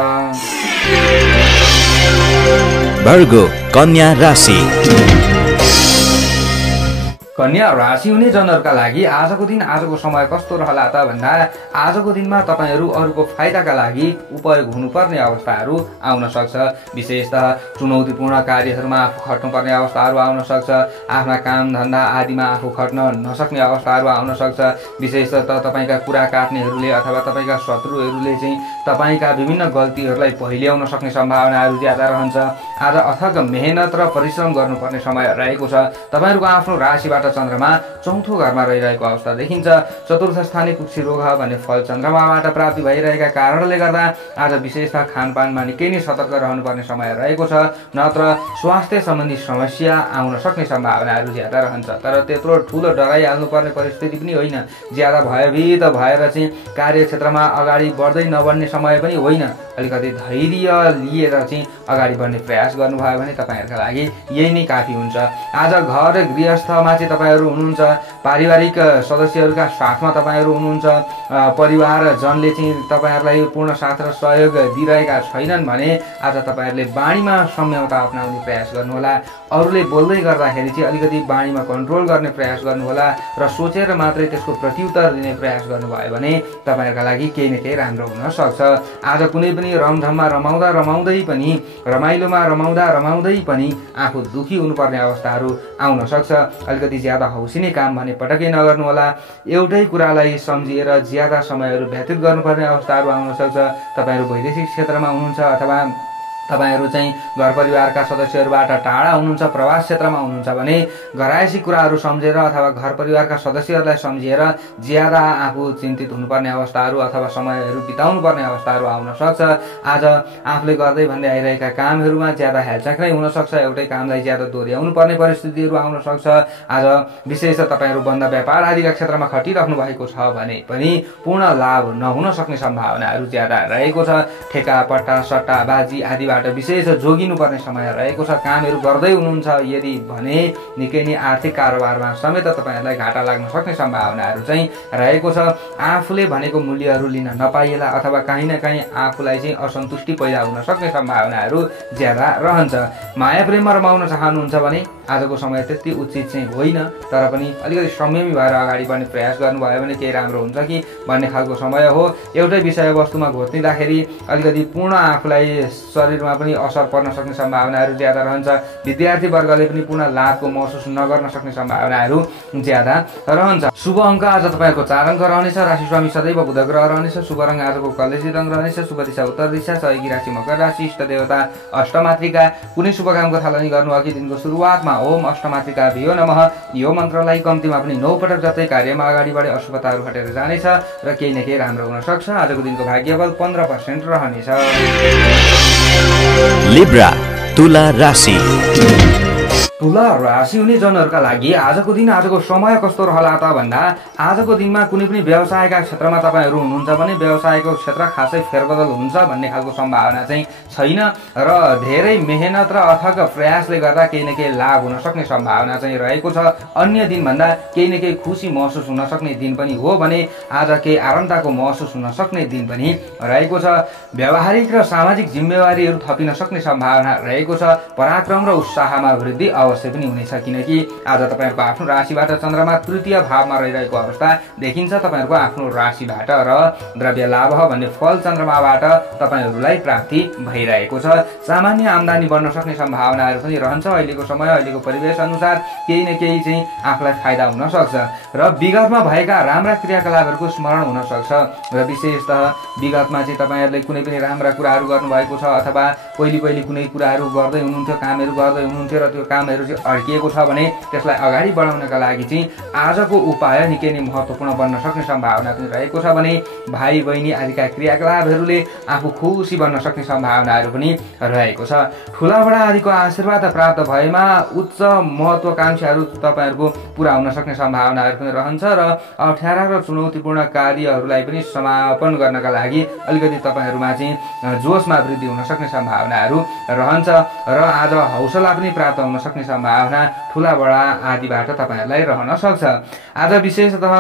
भर्गो कन्या राशि। कन्या राशि हुने जनहरूका लागि आजको दिन आजको समय कस्तो रहला त भन्दा आजको दिनमा तपाईँहरू अरूको फाइदाका लागि उपयोग हुनुपर्ने अवस्थाहरू आउन सक्छ। विशेषतः चुनौतीपूर्ण कार्यहरूमा आफू खट्नुपर्ने अवस्थाहरू आउन सक्छ। आफ्ना काम धन्दा आदिमा आफू खट्न नसक्ने अवस्थाहरू आउन सक्छ। विशेषतः तपाईँका कुरा काट्नेहरूले अथवा तपाईँका शत्रुहरूले चाहिँ तपाईँका विभिन्न गल्तीहरूलाई पहिल्याउन सक्ने सम्भावनाहरू ज्यादा रहन्छ। आज अथक मेहनत र परिश्रम गर्नुपर्ने समय रहेको छ। तपाईँहरूको आफ्नो राशिबाट चन्द्रमा चौथो घरमा रहिरहेको अवस्था देखिन्छ। चतुर्थ स्थानीय कुक्षी रोग भन्ने फल चन्द्रमाबाट प्राप्ति भइरहेका कारणले गर्दा आज विशेषतः खानपानमा निकै नै सतर्क रहनुपर्ने समय रहेको छ। नत्र स्वास्थ्य सम्बन्धी समस्या आउन सक्ने सम्भावनाहरू ज्यादा रहन्छ। तर त्यत्रो ठुलो डराइहाल्नुपर्ने परिस्थिति पनि होइन। ज्यादा भयभीत भएर चाहिँ कार्यक्षेत्रमा अगाडि बढ्दै नबढ्ने समय पनि होइन। अलिकति धैर्य लिएर चाहिँ अगाडि बढ्ने प्रयास गर्नुभयो भने तपाईँहरूका लागि यही नै काफी हुन्छ। आज घर गृहस्थमा चाहिँ तपाईँहरू हुनुहुन्छ, पारिवारिक सदस्यहरूका साथमा तपाईँहरू हुनुहुन्छ। परिवारजनले चाहिँ तपाईँहरूलाई पूर्ण साथ र सहयोग दिइरहेका छैनन् भने आज तपाईँहरूले बाणीमा संयमता अपनाउने प्रयास गर्नुहोला। अरूले बोल्दै गर्दाखेरि चाहिँ अलिकति बाणीमा कन्ट्रोल गर्ने प्रयास गर्नुहोला र सोचेर मात्रै त्यसको प्रत्युत्तर दिने प्रयास गर्नुभयो भने तपाईँहरूका लागि केही न केही राम्रो हुन सक्छ। आज कुनै पनि रमझममा रमाउँदै पनि रमाइलोमा रमाउँदै पनि आफू दुखी हुनुपर्ने अवस्थाहरू आउन सक्छ। अलिकति ज्यादा हौसिने काम भने पटक्कै नगर्नु होला। एउटै कुरालाई सम्झिएर ज्यादा समयहरू व्यतीत गर्नुपर्ने अवस्थाहरू आउन सक्छ। तपाईँहरू वैदेशिक क्षेत्रमा हुनुहुन्छ अथवा तपाईँहरू चाहिँ घर परिवारका सदस्यहरूबाट टाढा हुनुहुन्छ, प्रवास क्षेत्रमा हुनुहुन्छ भने घरायसी कुराहरू सम्झेर अथवा घर परिवारका सदस्यहरूलाई सम्झिएर ज्यादा आफू चिन्तित हुनुपर्ने अवस्थाहरू अथवा समयहरू बिताउनु पर्ने अवस्थाहरू आउन सक्छ। आज आफूले गर्दै भन्दै आइरहेका कामहरूमा ज्यादा हेलचाक्रै हुन सक्छ। एउटै कामलाई ज्यादा दोहोऱ्याउनु पर्ने परिस्थितिहरू आउन सक्छ। आज विशेष तपाईँहरू बन्द व्यापार आदिका क्षेत्रमा खटिराख्नु भएको छ भने पनि पूर्ण लाभ नहुन सक्ने सम्भावनाहरू ज्यादा रहेको छ। ठेका पट्टा सट्टा बाजी आदिबाट विशेष जोगिनुपर्ने समय रहेको छ। कामहरू गर्दै हुनुहुन्छ यदि भने निकै नै आर्थिक कारोबारमा समेत तपाईँहरूलाई घाटा लाग्न सक्ने सम्भावनाहरू चाहिँ रहेको छ। आफूले भनेको मूल्यहरू लिन नपाइएला अथवा काहीँ न काहीँ आफूलाई चाहिँ असन्तुष्टि पैदा हुन सक्ने सम्भावनाहरू ज्यादा रहन्छ। माया प्रेममा रमाउन चाहनुहुन्छ भने आजको समय त्यति उचित चाहिँ होइन। तर पनि अलिकति संयमी भएर अगाडि बढ्ने प्रयास गर्नुभयो भने केही राम्रो हुन्छ कि भन्ने खालको समय हो। एउटै विषयवस्तुमा घोत्निँदाखेरि अलिकति पूर्ण आफूलाई शरीरमा पनि असर पर्न सक्ने सम्भावनाहरू ज्यादा रहन्छ। विद्यार्थी वर्गले पनि पूर्ण लाभको महसुस नगर्न सक्ने सम्भावनाहरू ज्यादा रहन्छ। शुभ अङ्क आज तपाईँहरूको 4 अङ्क रहनेछ। राशि स्वामी सदैव बुध ग्रह रहनेछ। शुभ रङ आजको कलेजी रङ रहनेछ। शुभ दिशा उत्तर दिशा, सहयोगी राशि मकर राशि, इष्ट देवता अष्टमातृका। कुनै शुभ कामको थालनी गर्नु अघि दिनको सुरुवातमा ओम अष्टमातृकाभ्यो नमः यो मन्त्रलाई कम्तीमा पनि 9 पटक जप्दै कार्यमा अगाडि बढे अशुभताहरू हटेर जानेछ र केही न केही राम्रो हुन सक्छ। आजको दिनको भाग्यबल 15% रहनेछ। लिब्रा तुला राशि। तुला राशि हुने जनहरूका लागि आजको दिन आजको समय कस्तो रहला त भन्दा आजको दिनमा कुनै पनि व्यवसायका क्षेत्रमा तपाईँहरू हुनुहुन्छ भने व्यवसायको क्षेत्र खासै फेरबदल हुन्छ भन्ने खालको सम्भावना चाहिँ छैन र धेरै मेहनत र अथक प्रयासले गर्दा केही न केही लाभ हुन सक्ने सम्भावना चाहिँ रहेको छ। अन्य दिनभन्दा केही न केही खुसी महसुस हुन सक्ने दिन पनि हो भने आज केही आरामताको महसुस हुन सक्ने दिन पनि रहेको छ। व्यावहारिक र सामाजिक जिम्मेवारीहरू थपिन सक्ने सम्भावना रहेको छ। पराक्रम र उत्साहमा वृद्धि अवश्य पनि हुनेछ, किनकि आज तपाईँहरूको आफ्नो राशिबाट चन्द्रमा तृतीय भावमा रहिरहेको अवस्था देखिन्छ। तपाईँहरूको आफ्नो राशिबाट र द्रव्य लाभ भन्ने फल चन्द्रमाबाट तपाईँहरूलाई प्राप्ति भइरहेको छ। सामान्य आम्दानी बढ्न सक्ने सम्भावनाहरू पनि रहन्छ। अहिलेको समय अहिलेको परिवेश अनुसार केही न केही चाहिँ आफूलाई फाइदा हुन सक्छ र विगतमा भएका राम्रा क्रियाकलापहरूको स्मरण हुन सक्छ र विशेषतः विगतमा चाहिँ तपाईँहरूले कुनै पनि राम्रा कुराहरू गर्नुभएको छ अथवा पहिले कुनै कुराहरू गर्दै हुनुहुन्थ्यो, कामहरू गर्दै हुनुहुन्थ्यो र त्यो कामहरू चाहिँ अड्किएको छ भने त्यसलाई अगाडि बढाउनका लागि चाहिँ आजको उपाय निकै नै महत्त्वपूर्ण बन्न सक्ने सम्भावना पनि रहेको छ भने भाइ बहिनी आदिका क्रियाकलापहरूले आफू खुसी बन्न सक्ने सम्भावनाहरू पनि रहेको छ। ठुला बडा आदिको आशीर्वाद प्राप्त भएमा उच्च महत्त्वाकांक्षाहरू तपाईँहरूको पुरा हुन सक्ने सम्भावनाहरू पनि रहन्छ र अप्ठ्यारा र चुनौतीपूर्ण कार्यहरूलाई पनि समापन गर्नका लागि अलिकति तपाईँहरूमा चाहिँ जोसमा वृद्धि हुन सक्ने सम्भावनाहरू रहन्छ र आज हौसला पनि प्राप्त हुन सक्ने सम्भावना ठुला बडा आदिबाट तपाईँहरूलाई रहन सक्छ। आज विशेषतः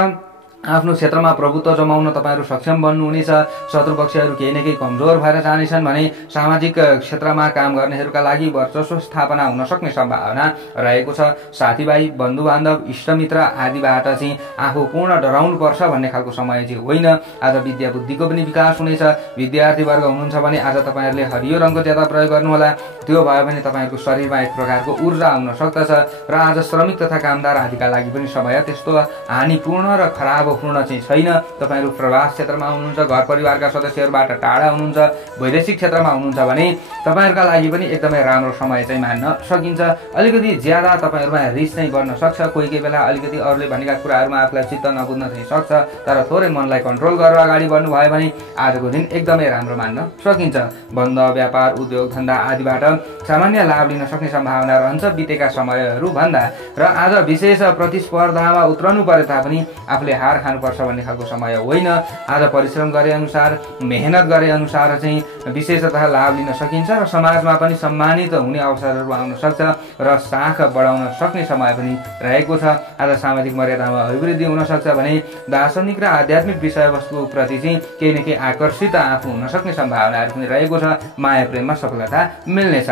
आफ्नो क्षेत्रमा प्रभुत्व जमाउन तपाईँहरू सक्षम बन्नुहुनेछ। शत्रुपक्षहरू केही न केही कमजोर भएर जानेछन् भने सामाजिक क्षेत्रमा काम गर्नेहरूका लागि वर्चस्व स्थापना हुन सक्ने सम्भावना रहेको छ। साथीभाइ, बन्धुबान्धव, इष्टमित्र आदिबाट चाहिँ आफू पूर्ण डराउनुपर्छ भन्ने खालको समय चाहिँ होइन। आज विद्या बुद्धिको पनि विकास हुनेछ। विद्यार्थी वर्ग हुनुहुन्छ भने आज तपाईँहरूले हरियो रङको ज्यादा प्रयोग गर्नुहोला। त्यो भयो भने तपाईँहरूको शरीरमा एक प्रकारको ऊर्जा हुन सक्दछ र आज श्रमिक तथा कामदार आदिका लागि पनि समय त्यस्तो हानिपूर्ण र खराब पूर्ण चाहिँ छैन। तपाईँहरू प्रवास क्षेत्रमा हुनुहुन्छ, घर परिवारका सदस्यहरूबाट टाढा हुनुहुन्छ, वैदेशिक क्षेत्रमा हुनुहुन्छ भने तपाईँहरूका लागि पनि एकदमै राम्रो समय चाहिँ मान्न सकिन्छ। अलिकति ज्यादा तपाईँहरूमा रिस चाहिँ गर्न सक्छ। कोही बेला अलिकति अरूले भनेका कुराहरूमा आफूलाई चित्त नबुझ्न चाहिँ सक्छ, तर थोरै मनलाई कन्ट्रोल गरेर अगाडि बढ्नुभयो भने आजको दिन एकदमै राम्रो मान्न सकिन्छ। बन्द, व्यापार, उद्योग धन्दा आदिबाट सामान्य लाभ लिन सक्ने सम्भावना रहन्छ बितेका समयहरू भन्दा र आज विशेष प्रतिस्पर्धामा उत्रनु परे तापनि आफूले हार खानुपर्छ भन्ने खालको समय होइन। आज परिश्रम गरे अनुसार, मेहनत गरे अनुसार चाहिँ विशेषतः लाभ लिन सकिन्छ र समाजमा पनि सम्मानित हुने अवसरहरू आउन सक्छ र साख बढाउन सक्ने समय पनि रहेको छ। आज सामाजिक मर्यादामा अभिवृद्धि हुन सक्छ भने दार्शनिक र आध्यात्मिक विषयवस्तुप्रति चाहिँ केही न केही आकर्षित आफू हुन सक्ने सम्भावनाहरू पनि रहेको छ। माया प्रेममा सफलता मिल्नेछ।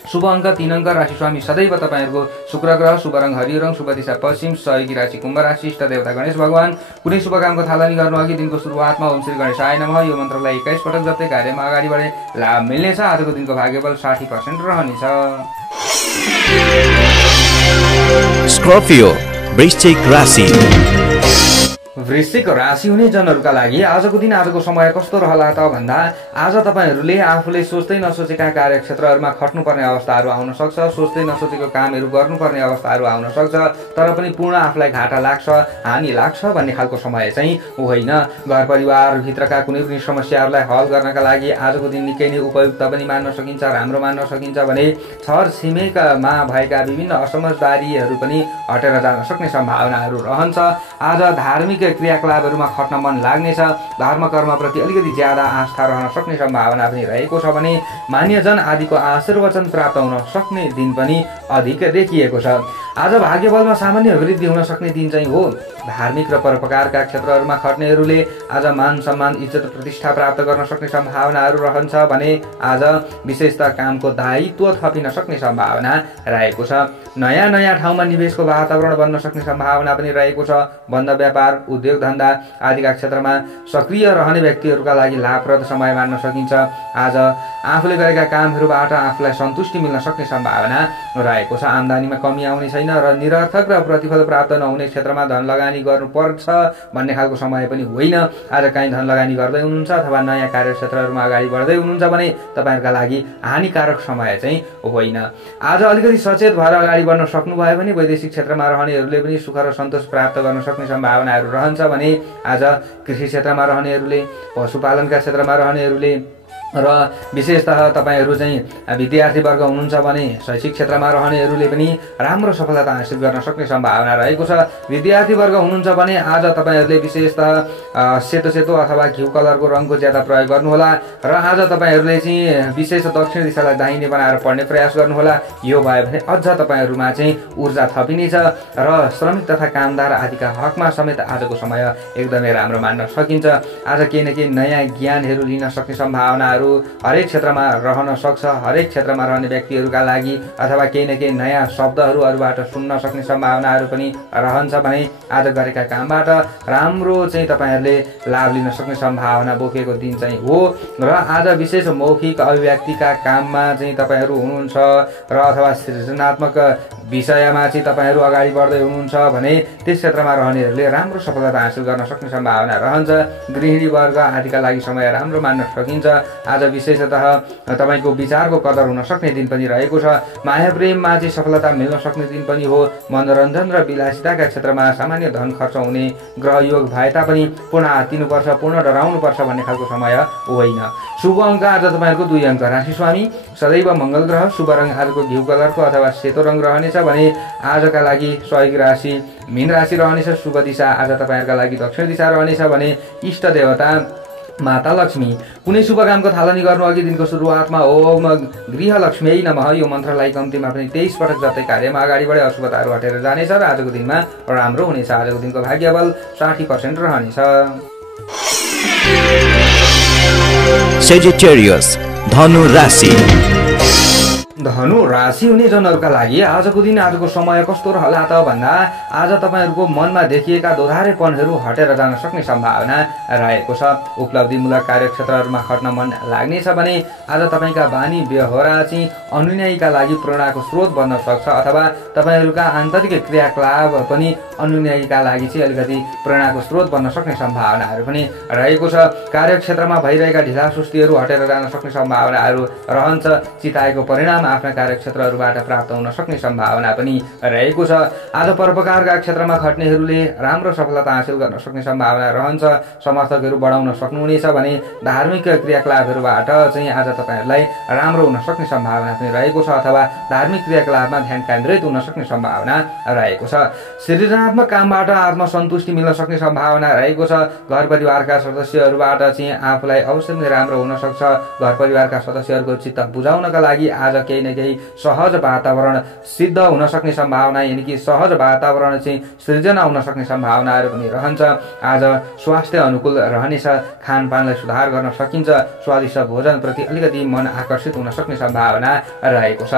शुभ अङ्क 3 अङ्क। राशि स्वामी सदैव तपाईँहरूको शुक्र ग्रह। शुभ रङ हरियो रङ। शुभ दिशा पश्चिम। सहयोगी राशि कुम्भ राशि। इष्ट देवता गणेश भगवान। कुनै शुभ कामको थालनी गर्नु अघि दिनको सुरुवातमा ओम श्री गणेशाय नमः यो मन्त्रलाई 21 पटक जप्दै कार्यमा अगाडि बढे लाभ मिल्नेछ। आजको दिनको भाग्यबल 60% रहनेछ। स्कर्पियो वृश्चिक राशि। वृश्चिक राशि हुने जनहरूका लागि आजको दिन, आजको समय कस्तो रहला त भन्दा आज तपाईँहरूले आफूले सोच्दै नसोचेका कार्यक्षेत्रहरूमा खट्नुपर्ने अवस्थाहरू आउन सक्छ। सोच्दै नसोचेको कामहरू गर्नुपर्ने अवस्थाहरू आउन सक्छ, तर पनि पूर्ण आफूलाई घाटा लाग्छ, हानि लाग्छ भन्ने खालको समय चाहिँ होइन। घर परिवारभित्रका कुनै पनि समस्याहरूलाई हल गर्नका लागि आजको दिन निकै नै उपयुक्त पनि मान्न सकिन्छ, राम्रो मान्न सकिन्छ भने छर छिमेकमा भएका विभिन्न असमझदारीहरू पनि हटेर जान सक्ने सम्भावनाहरू रहन्छ। आज धार्मिक क्रियाकलापहरूमा खट्न मन लाग्नेछ। धर्म कर्मप्रति अलिकति ज्यादा आस्था रहन सक्ने सम्भावना पनि रहेको छ भने मान्यजन आदिको आशीर्वचन प्राप्त हुन सक्ने दिन पनि अधिक देखिएको छ। आज भाग्यबलमा सामान्य वृद्धि हुन सक्ने दिन चाहिँ हो। धार्मिक र परोपकारका क्षेत्रहरूमा खट्नेहरूले आज मान सम्मान, इज्जत प्रतिष्ठा प्राप्त गर्न सक्ने सम्भावनाहरू रहन्छ भने आज विशेषतः कामको दायित्व थपिन सक्ने सम्भावना रहेको छ। नयाँ ठाउँमा निवेशको वातावरण बन्न सक्ने सम्भावना पनि रहेको छ। बन्द, व्यापार, उद्योग धन्दा आदिका क्षेत्रमा सक्रिय रहने व्यक्तिहरूका लागि लाभप्रद समय मान्न सकिन्छ। आज आफूले गरेका कामहरूबाट आफूलाई सन्तुष्टि मिल्न सक्ने सम्भावना रहेको छ। आम्दानीमा कमी आउने छैन र निरर्थक र प्रतिफल प्राप्त नहुने क्षेत्रमा धन लगानी गर्नुपर्छ भन्ने खालको समय पनि होइन। आज कहीँ धन लगानी गर्दै हुनुहुन्छ अथवा नयाँ कार्यक्षेत्रहरूमा अगाडि बढ्दै हुनुहुन्छ भने तपाईँहरूका लागि हानिकारक समय चाहिँ होइन। आज अलिकति सचेत भएर अगाडि बढ्न सक्नुभयो भने वैदेशिक क्षेत्रमा रहनेहरूले पनि सुख र सन्तोष प्राप्त गर्न सक्ने सम्भावनाहरू रहन्छ भने आज कृषि क्षेत्रमा रहनेहरूले, पशुपालनका क्षेत्रमा रहनेहरूले र विशेषतः तपाईँहरू चाहिँ विद्यार्थी वर्ग हुनुहुन्छ भने शैक्षिक क्षेत्रमा रहनेहरूले पनि राम्रो सफलता हासिल गर्न सक्ने सम्भावना रहेको छ। विद्यार्थी वर्ग हुनुहुन्छ भने आज तपाईँहरूले विशेषतः सेतो अथवा घिउ कलरको रङको ज्यादा प्रयोग गर्नुहोला र आज तपाईँहरूले चाहिँ विशेष दक्षिण दिशालाई दाहिने बनाएर पढ्ने प्रयास गर्नुहोला। यो भयो भने अझ तपाईँहरूमा चाहिँ ऊर्जा थपिनेछ र श्रमिक तथा कामदार आदिका हकमा समेत आजको समय एकदमै राम्रो मान्न सकिन्छ। आज केही न केही नयाँ ज्ञानहरू लिन सक्ने सम्भावनाहरू सम्भावनाहरू हरेक क्षेत्रमा रहन सक्छ। हरेक क्षेत्रमा रहने व्यक्तिहरूका लागि अथवा केही न केही नयाँ शब्दहरू अरूबाट सुन्न सक्ने सम्भावनाहरू पनि रहन्छ भने आज गरेका कामबाट राम्रो चाहिँ तपाईँहरूले लाभ लिन सक्ने सम्भावना बोकेको दिन चाहिँ हो। र आज विशेष मौखिक अभिव्यक्तिका काममा चाहिँ तपाईँहरू हुनुहुन्छ र अथवा सृजनात्मक विषयमा चाहिँ तपाईँहरू अगाडि बढ्दै हुनुहुन्छ भने त्यस क्षेत्रमा रहनेहरूले राम्रो सफलता हासिल गर्न सक्ने सम्भावना रहन्छ। गृहिणी वर्ग आदिका लागि समय राम्रो मान्न सकिन्छ। आज विशेषतः तपाईँको विचारको कदर हुन सक्ने दिन पनि रहेको छ। माया प्रेममा चाहिँ सफलता मिल्न सक्ने दिन पनि हो। मनोरञ्जन र विलासिताका क्षेत्रमा सामान्य धन खर्च हुने ग्रह योग भए तापनि पूर्ण हात्तिनुपर्छ, पूर्ण डराउनुपर्छ भन्ने खालको समय होइन। शुभ अङ्क आज तपाईँहरूको 2 अङ्क। राशि स्वामी सदैव मङ्गल ग्रह। शुभ रङ आजको घिउ कलरको अथवा सेतो रङ रहनेछ भने आजका लागि सहयोगी राशि मीन राशि रहनेछ। शुभ दिशा आज तपाईँहरूका लागि दक्षिण दिशा रहनेछ भने इष्ट देवता माता लक्ष्मी। कुनै शुभ कामको थालनी गर्नु अघि दिनको सुरुवातमा ओम गृह लक्ष्मी नमः यो मन्त्रलाई कम्तीमा पनि 23 पटक जतै कार्यमा अगाडि बढे अशुभताहरू हटेर जानेछ र आजको दिनमा राम्रो हुनेछ। आजको दिनको भाग्यबल 60% रहनेछ। सेजिटेरियस धनु राशि। धनु राशि हुने जनहरूका लागि आजको दिन आजको समय कस्तो रहला त भन्दा आज तपाईँहरूको मनमा देखिएका दोधारेपनहरू हटेर जान सक्ने सम्भावना रहेको छ। उपलब्धिमूलक कार्यक्षेत्रहरूमा खट्न मन लाग्नेछ भने आज तपाईँका बानी व्यवहार चाहिँ अनुयायीका लागि प्रेरणाको स्रोत बन्न सक्छ अथवा तपाईँहरूका आन्तरिक क्रियाकलाप पनि अनुयायीका लागि चाहिँ अलिकति प्रेरणाको स्रोत बन्न सक्ने सम्भावनाहरू पनि रहेको छ। कार्यक्षेत्रमा भइरहेका ढिलासुस्तीहरू हटेर जान सक्ने सम्भावनाहरू रहन्छ। चिताएको परिणाम आफ्ना कार्यक्षेत्रहरूबाट प्राप्त हुन सक्ने सम्भावना पनि रहेको छ। आज परोपकारका क्षेत्रमा खट्नेहरूले राम्रो सफलता हासिल गर्न सक्ने सम्भावना रहन्छ। समर्थकहरू बढाउन सक्नुहुनेछ भने धार्मिक क्रियाकलापहरूबाट चाहिँ आज तपाईँहरूलाई राम्रो हुन सक्ने सम्भावना पनि रहेको छ अथवा धार्मिक क्रियाकलापमा ध्यान केन्द्रित हुन सक्ने सम्भावना रहेको छ। सृजनात्मक कामबाट आत्मसन्तुष्टि मिल्न सक्ने सम्भावना रहेको छ। घर परिवारका सदस्यहरूबाट चाहिँ आफूलाई अवश्य नै राम्रो हुन सक्छ। घर परिवारका सदस्यहरूको चित्त बुझाउनका लागि आज केही न केही सहज वातावरण सिद्ध हुन सक्ने सम्भावना यानि कि सहज वातावरण चाहिँ सृजना हुन सक्ने सम्भावनाहरू पनि रहन्छ। आज स्वास्थ्य अनुकूल रहनेछ। खानपानलाई सुधार गर्न सकिन्छ। स्वादिष्ट भोजनप्रति अलिकति मन आकर्षित हुन सक्ने सम्भावना रहेको छ।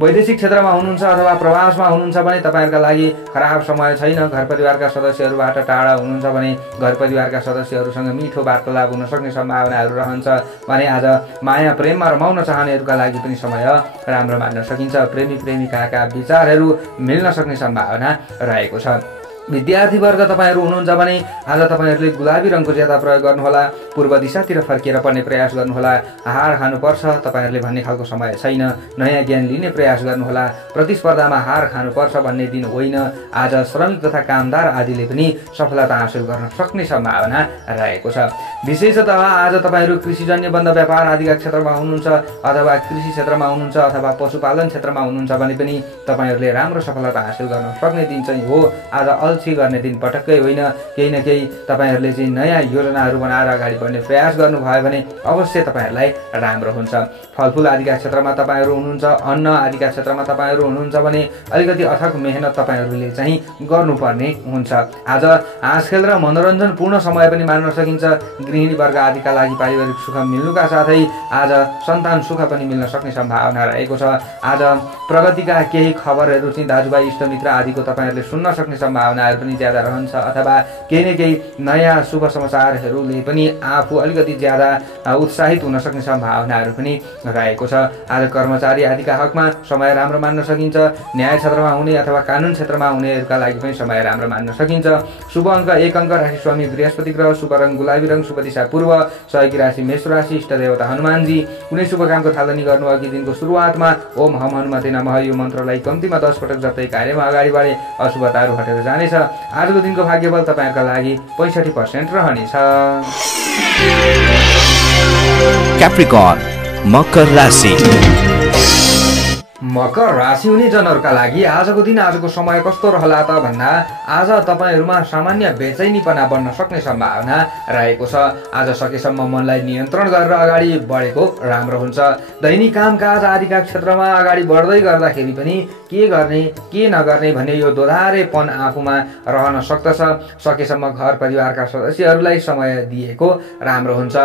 वैदेशिक क्षेत्रमा हुनुहुन्छ अथवा प्रवासमा हुनुहुन्छ भने तपाईँहरूका लागि खराब समय छैन। घर परिवारका सदस्यहरूबाट टाढा हुनुहुन्छ भने घर परिवारका सदस्यहरूसँग मिठो वार्तालाप हुन सक्ने सम्भावनाहरू रहन्छ भने आज माया प्रेममा रमाउन चाहनेहरूका लागि पनि समय राम्रो मान्न सकिन्छ। प्रेमी प्रेमिकाका विचारहरू मिल्न सक्ने सम्भावना रहेको छ। विद्यार्थी वर्ग तपाईँहरू हुनुहुन्छ भने आज तपाईँहरूले गुलाबी रङको ज्यादा प्रयोग गर्नुहोला। पूर्व दिशातिर फर्किएर पढ्ने प्रयास गर्नुहोला। हार खानुपर्छ तपाईँहरूले भन्ने खालको समय छैन। नयाँ ज्ञान लिने प्रयास गर्नुहोला। प्रतिस्पर्धामा हार खानुपर्छ भन्ने दिन होइन। आज श्रमिक तथा कामदार आदिले पनि सफलता हासिल गर्न सक्ने सम्भावना रहेको छ। विशेषतः आज तपाईँहरू कृषिजन्य बन्द व्यापार आदिका क्षेत्रमा हुनुहुन्छ अथवा कृषि क्षेत्रमा हुनुहुन्छ अथवा पशुपालन क्षेत्रमा हुनुहुन्छ भने पनि तपाईँहरूले राम्रो सफलता हासिल गर्न सक्ने दिन चाहिँ हो। आज अल्छी गर्ने दिन पटक्कै होइन। केही न केही तपाईँहरूले चाहिँ नयाँ योजनाहरू बनाएर अगाडि बढ्ने प्रयास गर्नुभयो भने अवश्य तपाईँहरूलाई राम्रो हुन्छ। फलफुल आदिका क्षेत्रमा तपाईँहरू हुनुहुन्छ, अन्न आदिका क्षेत्रमा तपाईँहरू हुनुहुन्छ भने अलिकति अथक मेहनत तपाईँहरूले चाहिँ गर्नुपर्ने हुन्छ। आज हाँसखेल र मनोरञ्जनपूर्ण समय पनि मान्न सकिन्छ। गृहिणी वर्ग आदिका लागि पारिवारिक सुख मिल्नुका साथै आज सन्तान सुख पनि मिल्न सक्ने सम्भावना रहेको छ। आज प्रगतिका केही खबरहरू चाहिँ दाजुभाइ इष्टमित्र आदिको तपाईँहरूले सुन्न सक्ने सम्भावनाहरू पनि ज्यादा रहन्छ अथवा केही न केही नयाँ शुभ समाचारहरूले पनि आफू अलिकति ज्यादा उत्साहित हुन सक्ने सम्भावनाहरू पनि रहेको छ। आज कर्मचारी आदिका हकमा समय राम्रो मान्न सकिन्छ। न्याय क्षेत्रमा हुने अथवा कानुन क्षेत्रमा हुनेहरूका लागि पनि समय राम्रो मान्न सकिन्छ। शुभ अङ्क 1 अङ्क। राशि स्वामी बृहस्पति ग्रह। शुभ रङ गुलाबी रङ। शुभ दिशा पूर्व। सहयोगी राशि मेष राशि। इष्ट देवता हनुमानजी। कुनै शुभ कामको थालनी गर्नु अघि दिनको सुरुवातमा ओम हम हनुमते नमः यो मन्त्रलाई कम्तीमा 10 पटक जतै कार्यमा अगाडि बढे अशुभताहरू हटेर जानेछ। आजको दिनको भाग्यबल तपाईँहरूका लागि 65% रहनेछ। क्याप्रिकर्न मकर राशि। मकर राशि हुने जनहरूका लागि आजको दिन आजको समय कस्तो रहला त भन्दा आज तपाईहरुमा सामान्य बेचैनीपना बढ्न सक्ने सम्भावना रहेको छ। आज सकेसम्म मनलाई नियन्त्रण गरेर अगाडि बढेको राम्रो हुन्छ। दैनिक कामकाज आदिका क्षेत्रमा अगाडि बढ्दै गर्दाखेरि पनि के गर्ने के नगर्ने भन्ने यो दोधारेपन आफूमा रहन सक्दछ। सकेसम्म घर परिवारका सदस्यहरूलाई समय दिएको राम्रो हुन्छ।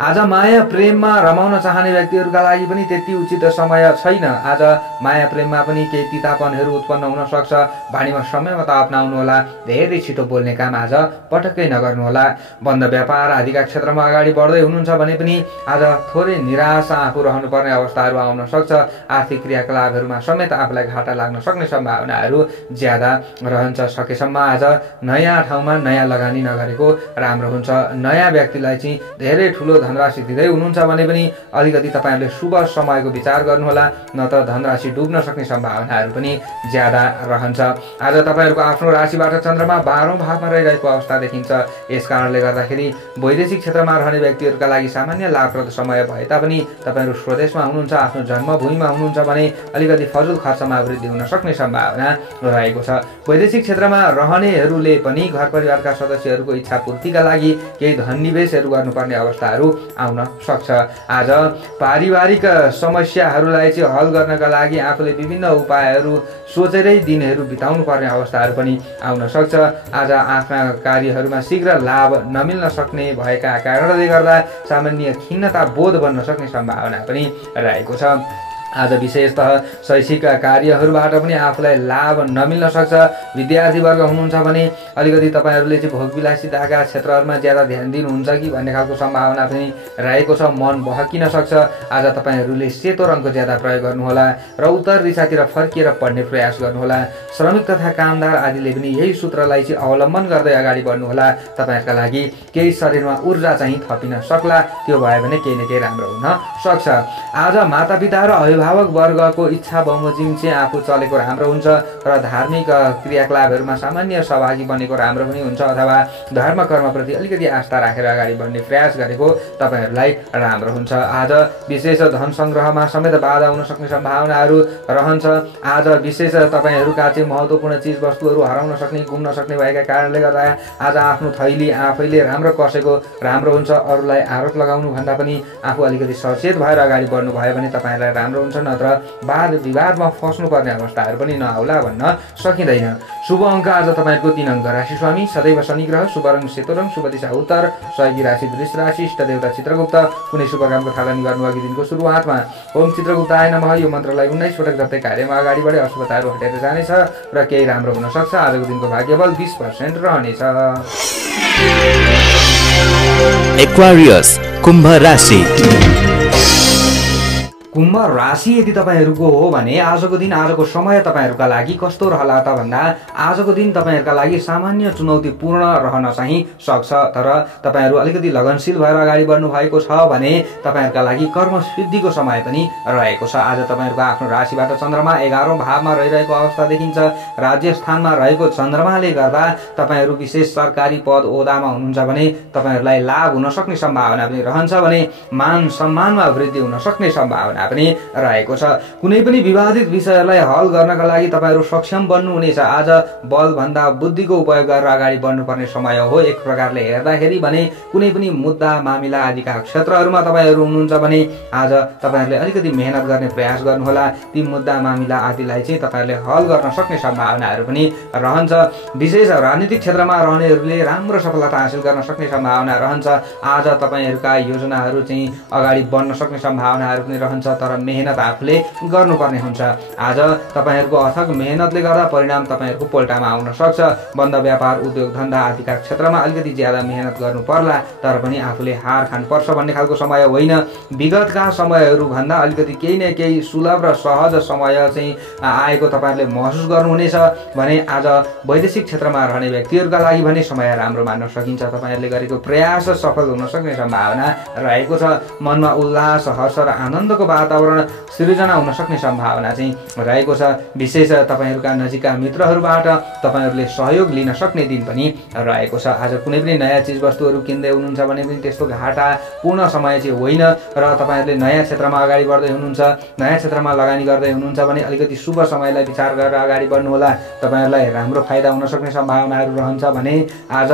आज माया प्रेममा रमाउन चाहने व्यक्तिहरूका लागि पनि त्यति उचित समय छैन। आज माया प्रेममा पनि केही तितापनहरू उत्पन्न हुन सक्छ। बानीमा संयमता अपनाउनु होला। धेरै छिटो बोल्ने काम आज पटक्कै नगर्नुहोला। बन्द व्यापार आदिका क्षेत्रमा अगाडि बढ्दै हुनुहुन्छ भने पनि आज थोरै निराशा आफू रहनुपर्ने अवस्थाहरू आउन सक्छ। आर्थिक क्रियाकलापहरूमा समेत आफूलाई घाटा लाग्न सक्ने सम्भावनाहरू ज्यादा रहन्छ। सकेसम्म आज नयाँ ठाउँमा नयाँ लगानी नगरेको राम्रो हुन्छ। नयाँ व्यक्तिलाई चाहिँ धेरै ठुलो धनराशि दिँदै हुनुहुन्छ भने पनि अलिकति तपाईहरुले शुभ समयको विचार गर्नुहोला, नत्र धनराशि डुब्न सक्ने सम्भावनाहरू पनि ज्यादा रहन्छ। आज तपाईहरुको आफ्नो राशिबाट चन्द्रमा 12औं भावमा रहिरहेको अवस्था देखिन्छ। यस कारणले गर्दाखेरि वैदेशिक क्षेत्रमा रहने व्यक्तिहरूका लागि सामान्य लाभप्रद समय भए तापनि तपाईहरु स्वदेशमा हुनुहुन्छ, आफ्नो जन्मभूमिमा हुनुहुन्छ भने अलिकति फजुल खर्चमा वृद्धि हुन सक्ने सम्भावना रहेको छ। वैदेशिक क्षेत्रमा रहनेहरूले पनि घर परिवारका सदस्यहरूको इच्छा पूर्तिका लागि केही धन निवेशहरू गर्नुपर्ने अवस्थाहरू आउन सक्छ। आज पारिवारिक समस्याहरूलाई चाहिँ हल गर्नका लागि आफूले विभिन्न उपायहरू सोचेरै दिनहरू बिताउनु पर्ने अवस्थाहरू पनि आउन सक्छ। आज आफ्ना कार्यहरूमा शीघ्र लाभ नमिल्न सक्ने भएका कारणले गर्दा सामान्य खिन्नता बोध बन्न सक्ने सम्भावना पनि रहेको छ। आज विशेषतः शैक्षिक कार्यहरूबाट पनि आफूलाई लाभ नमिल्न सक्छ। विद्यार्थीवर्ग हुनुहुन्छ भने अलिकति तपाईहरुले चाहिँ भोगविलासिताका क्षेत्रहरूमा ज्यादा ध्यान दिनुहुन्छ कि भन्ने खालको सम्भावना पनि रहेको छ। मन बहकिन सक्छ। आज तपाईहरुले सेतो रङको ज्यादा प्रयोग गर्नुहोला र उत्तर दिशातिर फर्किएर पढ्ने प्रयास गर्नुहोला। श्रमिक तथा कामदार आदिले पनि यही सूत्रलाई चाहिँ अवलम्बन गर्दै अगाडि बढ्नुहोला। तपाईहरुका लागि केही शरीरमा ऊर्जा चाहिँ थपिन सक्ला। त्यो भयो भने केही न केही राम्रो हुन सक्छ। आज मातापिता र अभिभावक वर्गको इच्छा बमोजिम चाहिँ आफू चलेको राम्रो हुन्छ र धार्मिक क्रियाकलापहरूमा सामान्य सहभागी बनेको राम्रो पनि हुन्छ अथवा धर्म कर्मप्रति अलिकति आस्था राखेर अगाडि बढ्ने प्रयास गरेको तपाईहरुलाई राम्रो हुन्छ। आज विशेष धन संग्रहमा समेत बाधा हुन सक्ने सम्भावनाहरू रहन्छ। आज विशेष तपाईहरुका चाहिँ महत्त्वपूर्ण चीज वस्तुहरू हराउन सक्ने गुम्न सक्ने भएका कारणले गर्दा आज आफ्नो थैली आफैले राम्रो कसेको राम्रो हुन्छ। अरूलाई आरोप लगाउनु भन्दा पनि आफू अलिकति सचेत भएर अगाडि बढ्नु भयो भने तपाईहरुलाई राम्रो हुन्छ, नत्र वाद विवादमा फस्नु पर्ने अवस्थाहरू पनि नआउला भन्न सकिँदैन। शुभ अङ्क आज तपाईहरुको 3 अङ्क। राशि स्वामी सदैव शनि ग्रह, शुभ रङ सेतो रङ, शुभ दिशा उत्तर, सहयोगी राशि वृष राशि, इष्ट देवता चित्रगुप्त। कुनै शुभ कामको थालनी गर्नुअघि दिनको सुरुवातमा ओम चित्रगुप्ताय नमः यो मन्त्रलाई 19 पटक जप्दै कार्यमा अगाडि बढे अशुभताहरू हटेर जानेछ र केही राम्रो हुन सक्छ। आजको दिनको भाग्यबल 20% रहनेछ। एक्वारियस कुम्भ राशि। कुम्भ राशि यदि तपाईहरुको हो भने आजको दिन आजको समय तपाईहरुका लागि कस्तो रहला त भन्दा आजको दिन तपाईहरुका लागि सामान्य चुनौतीपूर्ण रहन चाहिँ सक्छ। तर तपाईहरु अलिकति लगनशील भएर अगाडि बढ्नु भएको छ भने तपाईहरुका लागि कर्म सिद्धिको समय पनि रहेको छ। आज तपाईहरुको आफ्नो राशिबाट चन्द्रमा 11औं भावमा रहिरहेको अवस्था देखिन्छ। राज्य स्थानमा रहेको चन्द्रमाले गर्दा तपाईहरु विशेष सरकारी पद ओहदामा हुनुहुन्छ भने तपाईहरुलाई लाभ हुन सक्ने सम्भावना पनि रहन्छ भने मान सम्मानमा वृद्धि हुन सक्ने सम्भावना पनि रहेको छ। कुनै पनि विवादित विषयलाई हल गर्नका लागि तपाईहरु सक्षम बन्नु हुनेछ। आज बल भन्दा बुद्धिको उपयोग गरेर अगाडि बढ्नुपर्ने समय हो। एक प्रकारले हेर्दाखेरि भने कुनै पनि मुद्दा मामिला आदिका क्षेत्रहरूमा तपाईहरु हुनुहुन्छ भने आज तपाईहरुले अलिकति मेहनत गर्ने प्रयास गर्नुहोला। ती मुद्दा मामिला आदिलाई चाहिँ तपाईहरुले हल गर्न सक्ने सम्भावनाहरू पनि रहन्छ। विशेष राजनीतिक क्षेत्रमा रहनेहरूले राम्रो सफलता हासिल गर्न सक्ने सम्भावना रहन्छ। आज तपाईहरुका योजनाहरू चाहिँ अगाडि बढ्न सक्ने सम्भावनाहरू पनि रहन्छ। तर मेहनत आफूले गर्नुपर्ने हुन्छ। आज तपाईहरुको अथक मेहनतले गर्दा परिणाम तपाईहरुको पोल्टामा आउन सक्छ। बन्द व्यापार उद्योग धन्दा आदिका क्षेत्रमा अलिकति ज्यादा मेहनत गर्नु पर्ला, तर पनि आफूले हार खानुपर्छ भन्ने खालको समय होइन। विगतका समयहरू भन्दा अलिकति केही न केही सुलभ र सहज समय चाहिँ आएको तपाईहरुले महसुस गर्नुहुनेछ भने आज वैदेशिक क्षेत्रमा रहने व्यक्तिहरूका लागि भने समय राम्रो मान्न सकिन्छ। तपाईहरुले गरेको प्रयास सफल हुन सक्ने सम्भावना रहेको छ। मनमा उल्लास हर्ष र आनन्दको वातावरण सृजना हुन सक्ने सम्भावना चाहिँ रहेको छ। विशेष तपाईहरुका नजिकका मित्रहरुबाट तपाईहरुले सहयोग लिन सक्ने दिन पनि रहेको छ। आज कुनै पनि नयाँ चीज वस्तुहरु किन्दै हुनुहुन्छ भने पनि त्यस्तो घाटा पूर्ण समय चाहिँ होइन र तपाईहरुले नयाँ क्षेत्रमा अगाडि बढ्दै हुनुहुन्छ, नयाँ क्षेत्रमा लगानी गर्दै हुनुहुन्छ भने अलिकति शुभ समयलाई विचार गरेर अगाडि बढ्नु होला। तपाईहरुलाई राम्रो फाइदा हुन सक्ने सम्भावनाहरु रहन्छ भने आज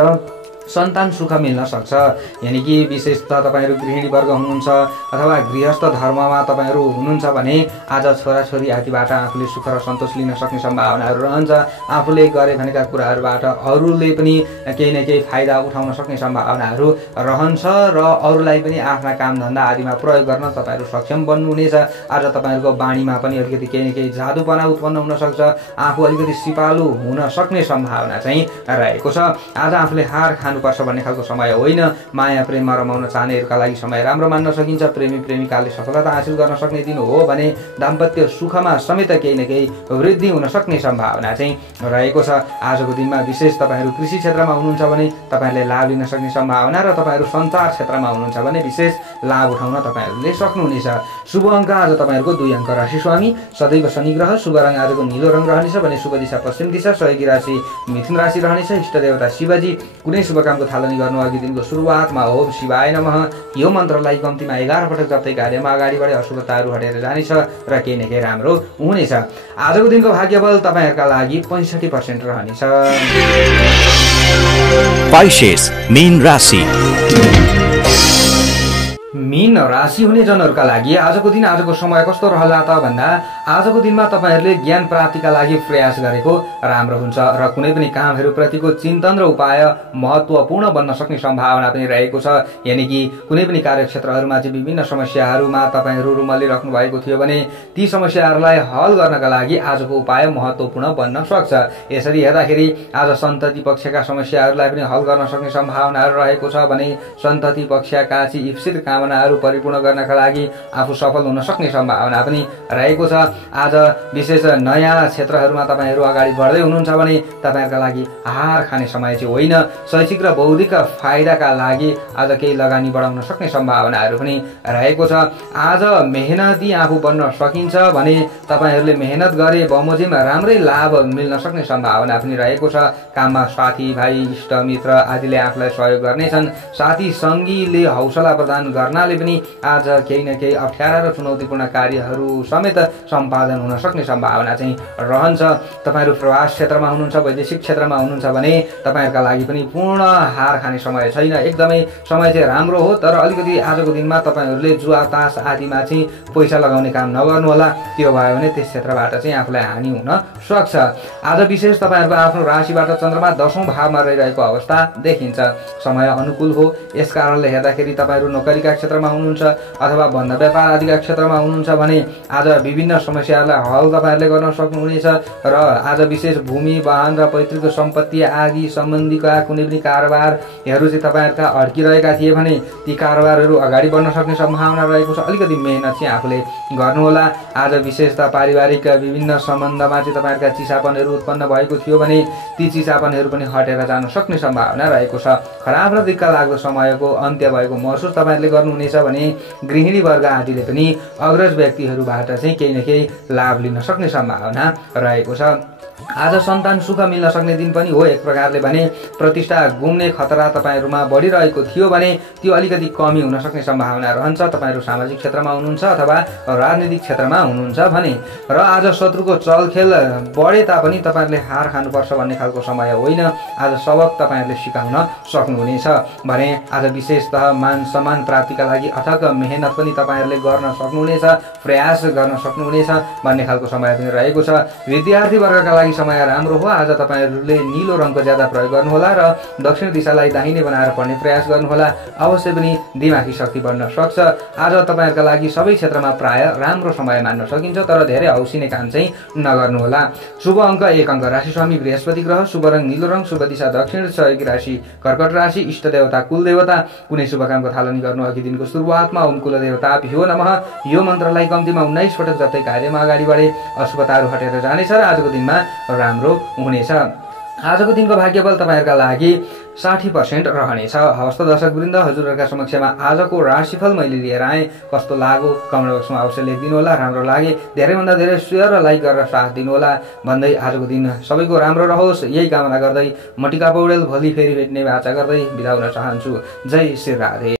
सन्तान सुख मिल्न सक्छ। यानी कि विशेषतः तपाईहरु गृहिणी वर्ग हुनुहुन्छ अथवा गृहस्थ धर्ममा तपाईहरु हुनुहुन्छ भने आज छोराछोरी आदिबाट आफूले सुख र सन्तोष लिन सक्ने सम्भावनाहरु रहन्छ। आफूले गरे भनेका कुराहरुबाट अरूले पनि केही न केही फाइदा उठाउन सक्ने सम्भावनाहरु रहन्छ र अरूलाई पनि आफ्ना काम धन्दा आदिमा प्रयोग गर्न तपाईहरु सक्षम बन्नुहुनेछ। आज तपाईहरुको बाणीमा पनि अलिकति केही न केही जादुपना उत्पन्न हुन सक्छ। आफू अलिकति सिपालु हुन सक्ने सम्भावना चाहिँ रहेको छ। आज आफूले हार पर्छ भन्ने खालको समय होइन। माया प्रेममा रमाउन चाहनेहरुका लागि समय राम्रो मान्न सकिन्छ। प्रेमी प्रेमिकाले सफलता हासिल गर्न सक्ने दिन हो भने दाम्पत्य सुखमा समेत केही न केही वृद्धि हुन सक्ने सम्भावना चाहिँ रहेको छ। आजको दिनमा विशेष तपाईहरु कृषि क्षेत्रमा हुनुहुन्छ भने तपाईहरुले लाभ लिन सक्ने सम्भावना र तपाईहरु सञ्चार क्षेत्रमा हुनुहुन्छ भने विशेष लाभ उठाउन तपाईहरुले सक्नुहुनेछ। शुभ अङ्क आज तपाईहरुको 2 अङ्क राशि स्वामी सदैव शनि ग्रह। शुभ रङ आजको नीलो रङ रहनेछ भने शुभ दिशा पश्चिम दिशा। सहयोगी राशि मिथुन राशि रहनेछ। इष्ट देवता शिवजी। कुनै शुभ कामको थालनी गर्नु अघि दिनको सुरुवातमा ओम शिवाय नमः यो मन्त्रलाई कम्तीमा 11 पटक जप्दै कार्यमा अगाडि बढे अशुभताहरू हटेर जानेछ र केही न केही राम्रो हुनेछ। आजको दिनको भाग्यबल तपाईहरुका लागि 65% रहनेछ। पाइसेस मीन राशि। मीन राशि हुने जनहरुका लागि आजको दिन आजको समय कस्तो रहला त भन्दा आजको दिनमा तपाईहरुले ज्ञान प्राप्तिका लागि प्रयास गरेको राम्रो हुन्छ र कुनै पनि कामहरु प्रतिको चिन्तन र उपाय महत्त्वपूर्ण बन्न सक्ने सम्भावना पनि रहेको छ। यानी कि कुनै पनि कार्यक्षेत्रहरुमा चाहिँ विभिन्न समस्याहरुमा तपाईहरु रुमल्ली राख्नु भएको थियो भने ती समस्याहरुलाई हल गर्नका लागि आजको उपाय महत्त्वपूर्ण बन्न सक्छ। यसरी हेर्दाखेरि आज सन्तति पक्षका समस्याहरुलाई पनि हल गर्न सक्ने सम्भावनाहरु रहेको छ भने सन्तति पक्षका चाहिँ इप्सित कामनाहरु परिपूर्ण गर्नका लागि आफू सफल हुन सक्ने सम्भावना पनि रहेको छ। आज विशेष नयाँ क्षेत्रहरुमा तपाईहरु अगाडि बढ्दै हुनुहुन्छ भने तपाईहरुका लागि हार खाने समय चाहिँ होइन। शैक्षिक र बौद्धिक फाइदाका लागि आज केही लगानी बढाउन सक्ने सम्भावनाहरु पनि रहेको छ। आज मेहनती आफू बन्न सकिन्छ भने तपाईहरुले मेहनत गरे बमोजिम राम्रै लाभ मिल्न सक्ने सम्भावना पनि रहेको छ। काममा साथी भाइ इष्ट मित्र आदिले आफूलाई सहयोग गर्नेछन्। साथी संगीले हौसला प्रदान गर्नाले पनि आज केही न केही अप्ठ्यारा र चुनौतीपूर्ण कार्यहरू समेत सम्पादन हुन सक्ने सम्भावना चाहिँ रहन्छ। तपाईहरु प्रवास क्षेत्रमा हुनुहुन्छ, वैदेशिक क्षेत्रमा हुनुहुन्छ भने तपाईहरुका लागि पनि पूर्ण हार खाने समय छैन। एकदमै समय चाहिँ राम्रो हो। तर अलिकति आजको दिनमा तपाईहरुले जुवा तास आदिमा चाहिँ पैसा लगाउने काम नगर्नु होला। त्यो भयो भने त्यस क्षेत्रबाट चाहिँ आफूलाई हानि हुन सक्छ। आज विशेष तपाईहरुको आफ्नो राशिबाट चन्द्रमा 10औं भावमा रहिरहेको अवस्था देखिन्छ। समय अनुकूल हो। यस कारणले हेर्दाखेरि तपाईहरु नोकरीका क्षेत्रमा हुनुहुन्छ अथवा बन्द व्यापार आदिका क्षेत्रमा हुनुहुन्छ भने आज विभिन्न समस्याहरूलाई हल तपाईहरुले गर्न सक्नुहुनेछ र आज विशेष भूमि वाहन र पैतृक सम्पत्ति आदि सम्बन्धीका कुनै पनि कारोबारहरू चाहिँ तपाईहरुका अड्किरहेका थिए भने ती कारोबारहरू अगाडि बढ्न सक्ने सम्भावना रहेको छ। अलिकति मेहनत चाहिँ आफूले गर्नु होला। आज विशेषतः पारिवारिक विभिन्न सम्बन्धमा चाहिँ तपाईहरुका चिसापनहरू उत्पन्न भएको थियो भने ती चिसापनहरू पनि हटेर जान सक्ने सम्भावना रहेको छ। खराब र दिक्क लाग्दो समयको अन्त्य भएको महसुस तपाईहरुले गर्नुहुनेछ भने गृहिणी वर्ग आदिले पनि अग्रज व्यक्तिहरूबाट चाहिँ केही न केही लाभ लिन सक्ने सम्भावना रहेको छ। आज सन्तान सुख मिल्न सक्ने दिन पनि हो। एक प्रकारले भने प्रतिष्ठा गुम्ने खतरा तपाईहरुमा बढिरहेको थियो भने त्यो अलिकति कमी हुन सक्ने सम्भावना रहन्छ। तपाईहरु सामाजिक क्षेत्रमा हुनुहुन्छ अथवा राजनीतिक क्षेत्रमा हुनुहुन्छ भने र आज शत्रुको चलखेल बढे तापनि तपाईहरुले हार खानुपर्छ भन्ने खालको समय होइन। आज सबक तपाईहरुले सिकाउन सक्नुहुनेछ भने आज विशेषतः मान सम्मान प्राप्तिका लागि अथक मेहनत पनि तपाईहरुले गर्न सक्नुहुनेछ, प्रयास गर्न सक्नुहुनेछ भन्ने खालको समय पनि रहेको छ। विद्यार्थी वर्गका लागि समय राम्रो हो। आज तपाईहरुले नीलो रङको ज्यादा प्रयोग गर्नुहोला र दक्षिण दिशालाई दाहिने बनाएर पढ्ने प्रयास गर्नुहोला। अवश्य पनि दिमागी शक्ति बढ्न सक्छ। आज तपाईहरुका लागि सबै क्षेत्रमा प्राय राम्रो समय मान्न सकिन्छ तर धेरै औसिने काम चाहिँ नगर्नुहोला। शुभ अङ्क 1 अङ्क राशि स्वामी बृहस्पति ग्रह। शुभ रङ नीलो रङ। शुभ दिशा दक्षिण। सहयोगी राशि कर्कट राशि। इष्ट देवता कुल देवता। कुनै शुभ कामको थालनी गर्नु अघि दिनको सुरुवातमा ओम कुल देवता भ्यो नमः यो मन्त्रलाई कम्तीमा 19 पटक जप्दै कार्यमा अगाडि बढे अशुभताहरू हटेर जानेछ र आजको दिनमा राम्रो हुनेछ। आजको दिनको भाग्यफल तपाईहरुका लागि 60% रहनेछ। हवस् त दर्शकवृन्द, हजुरहरुका समक्षमा आजको राशिफल मैले लिएर आएँ। कस्तो लाग्यो कमेन्ट बक्समा अवश्य लेखिदिनु होला। राम्रो लागे धेरैभन्दा धेरै शेयर र लाइक गरेर साथ दिनु होला भन्दै आजको दिन सबैको राम्रो रहोस् यही कामना गर्दै म टिका पौडेल भोलि फेरि भेट्ने बाचा गर्दै बिदा हुन चाहन्छु। जय श्री राधे।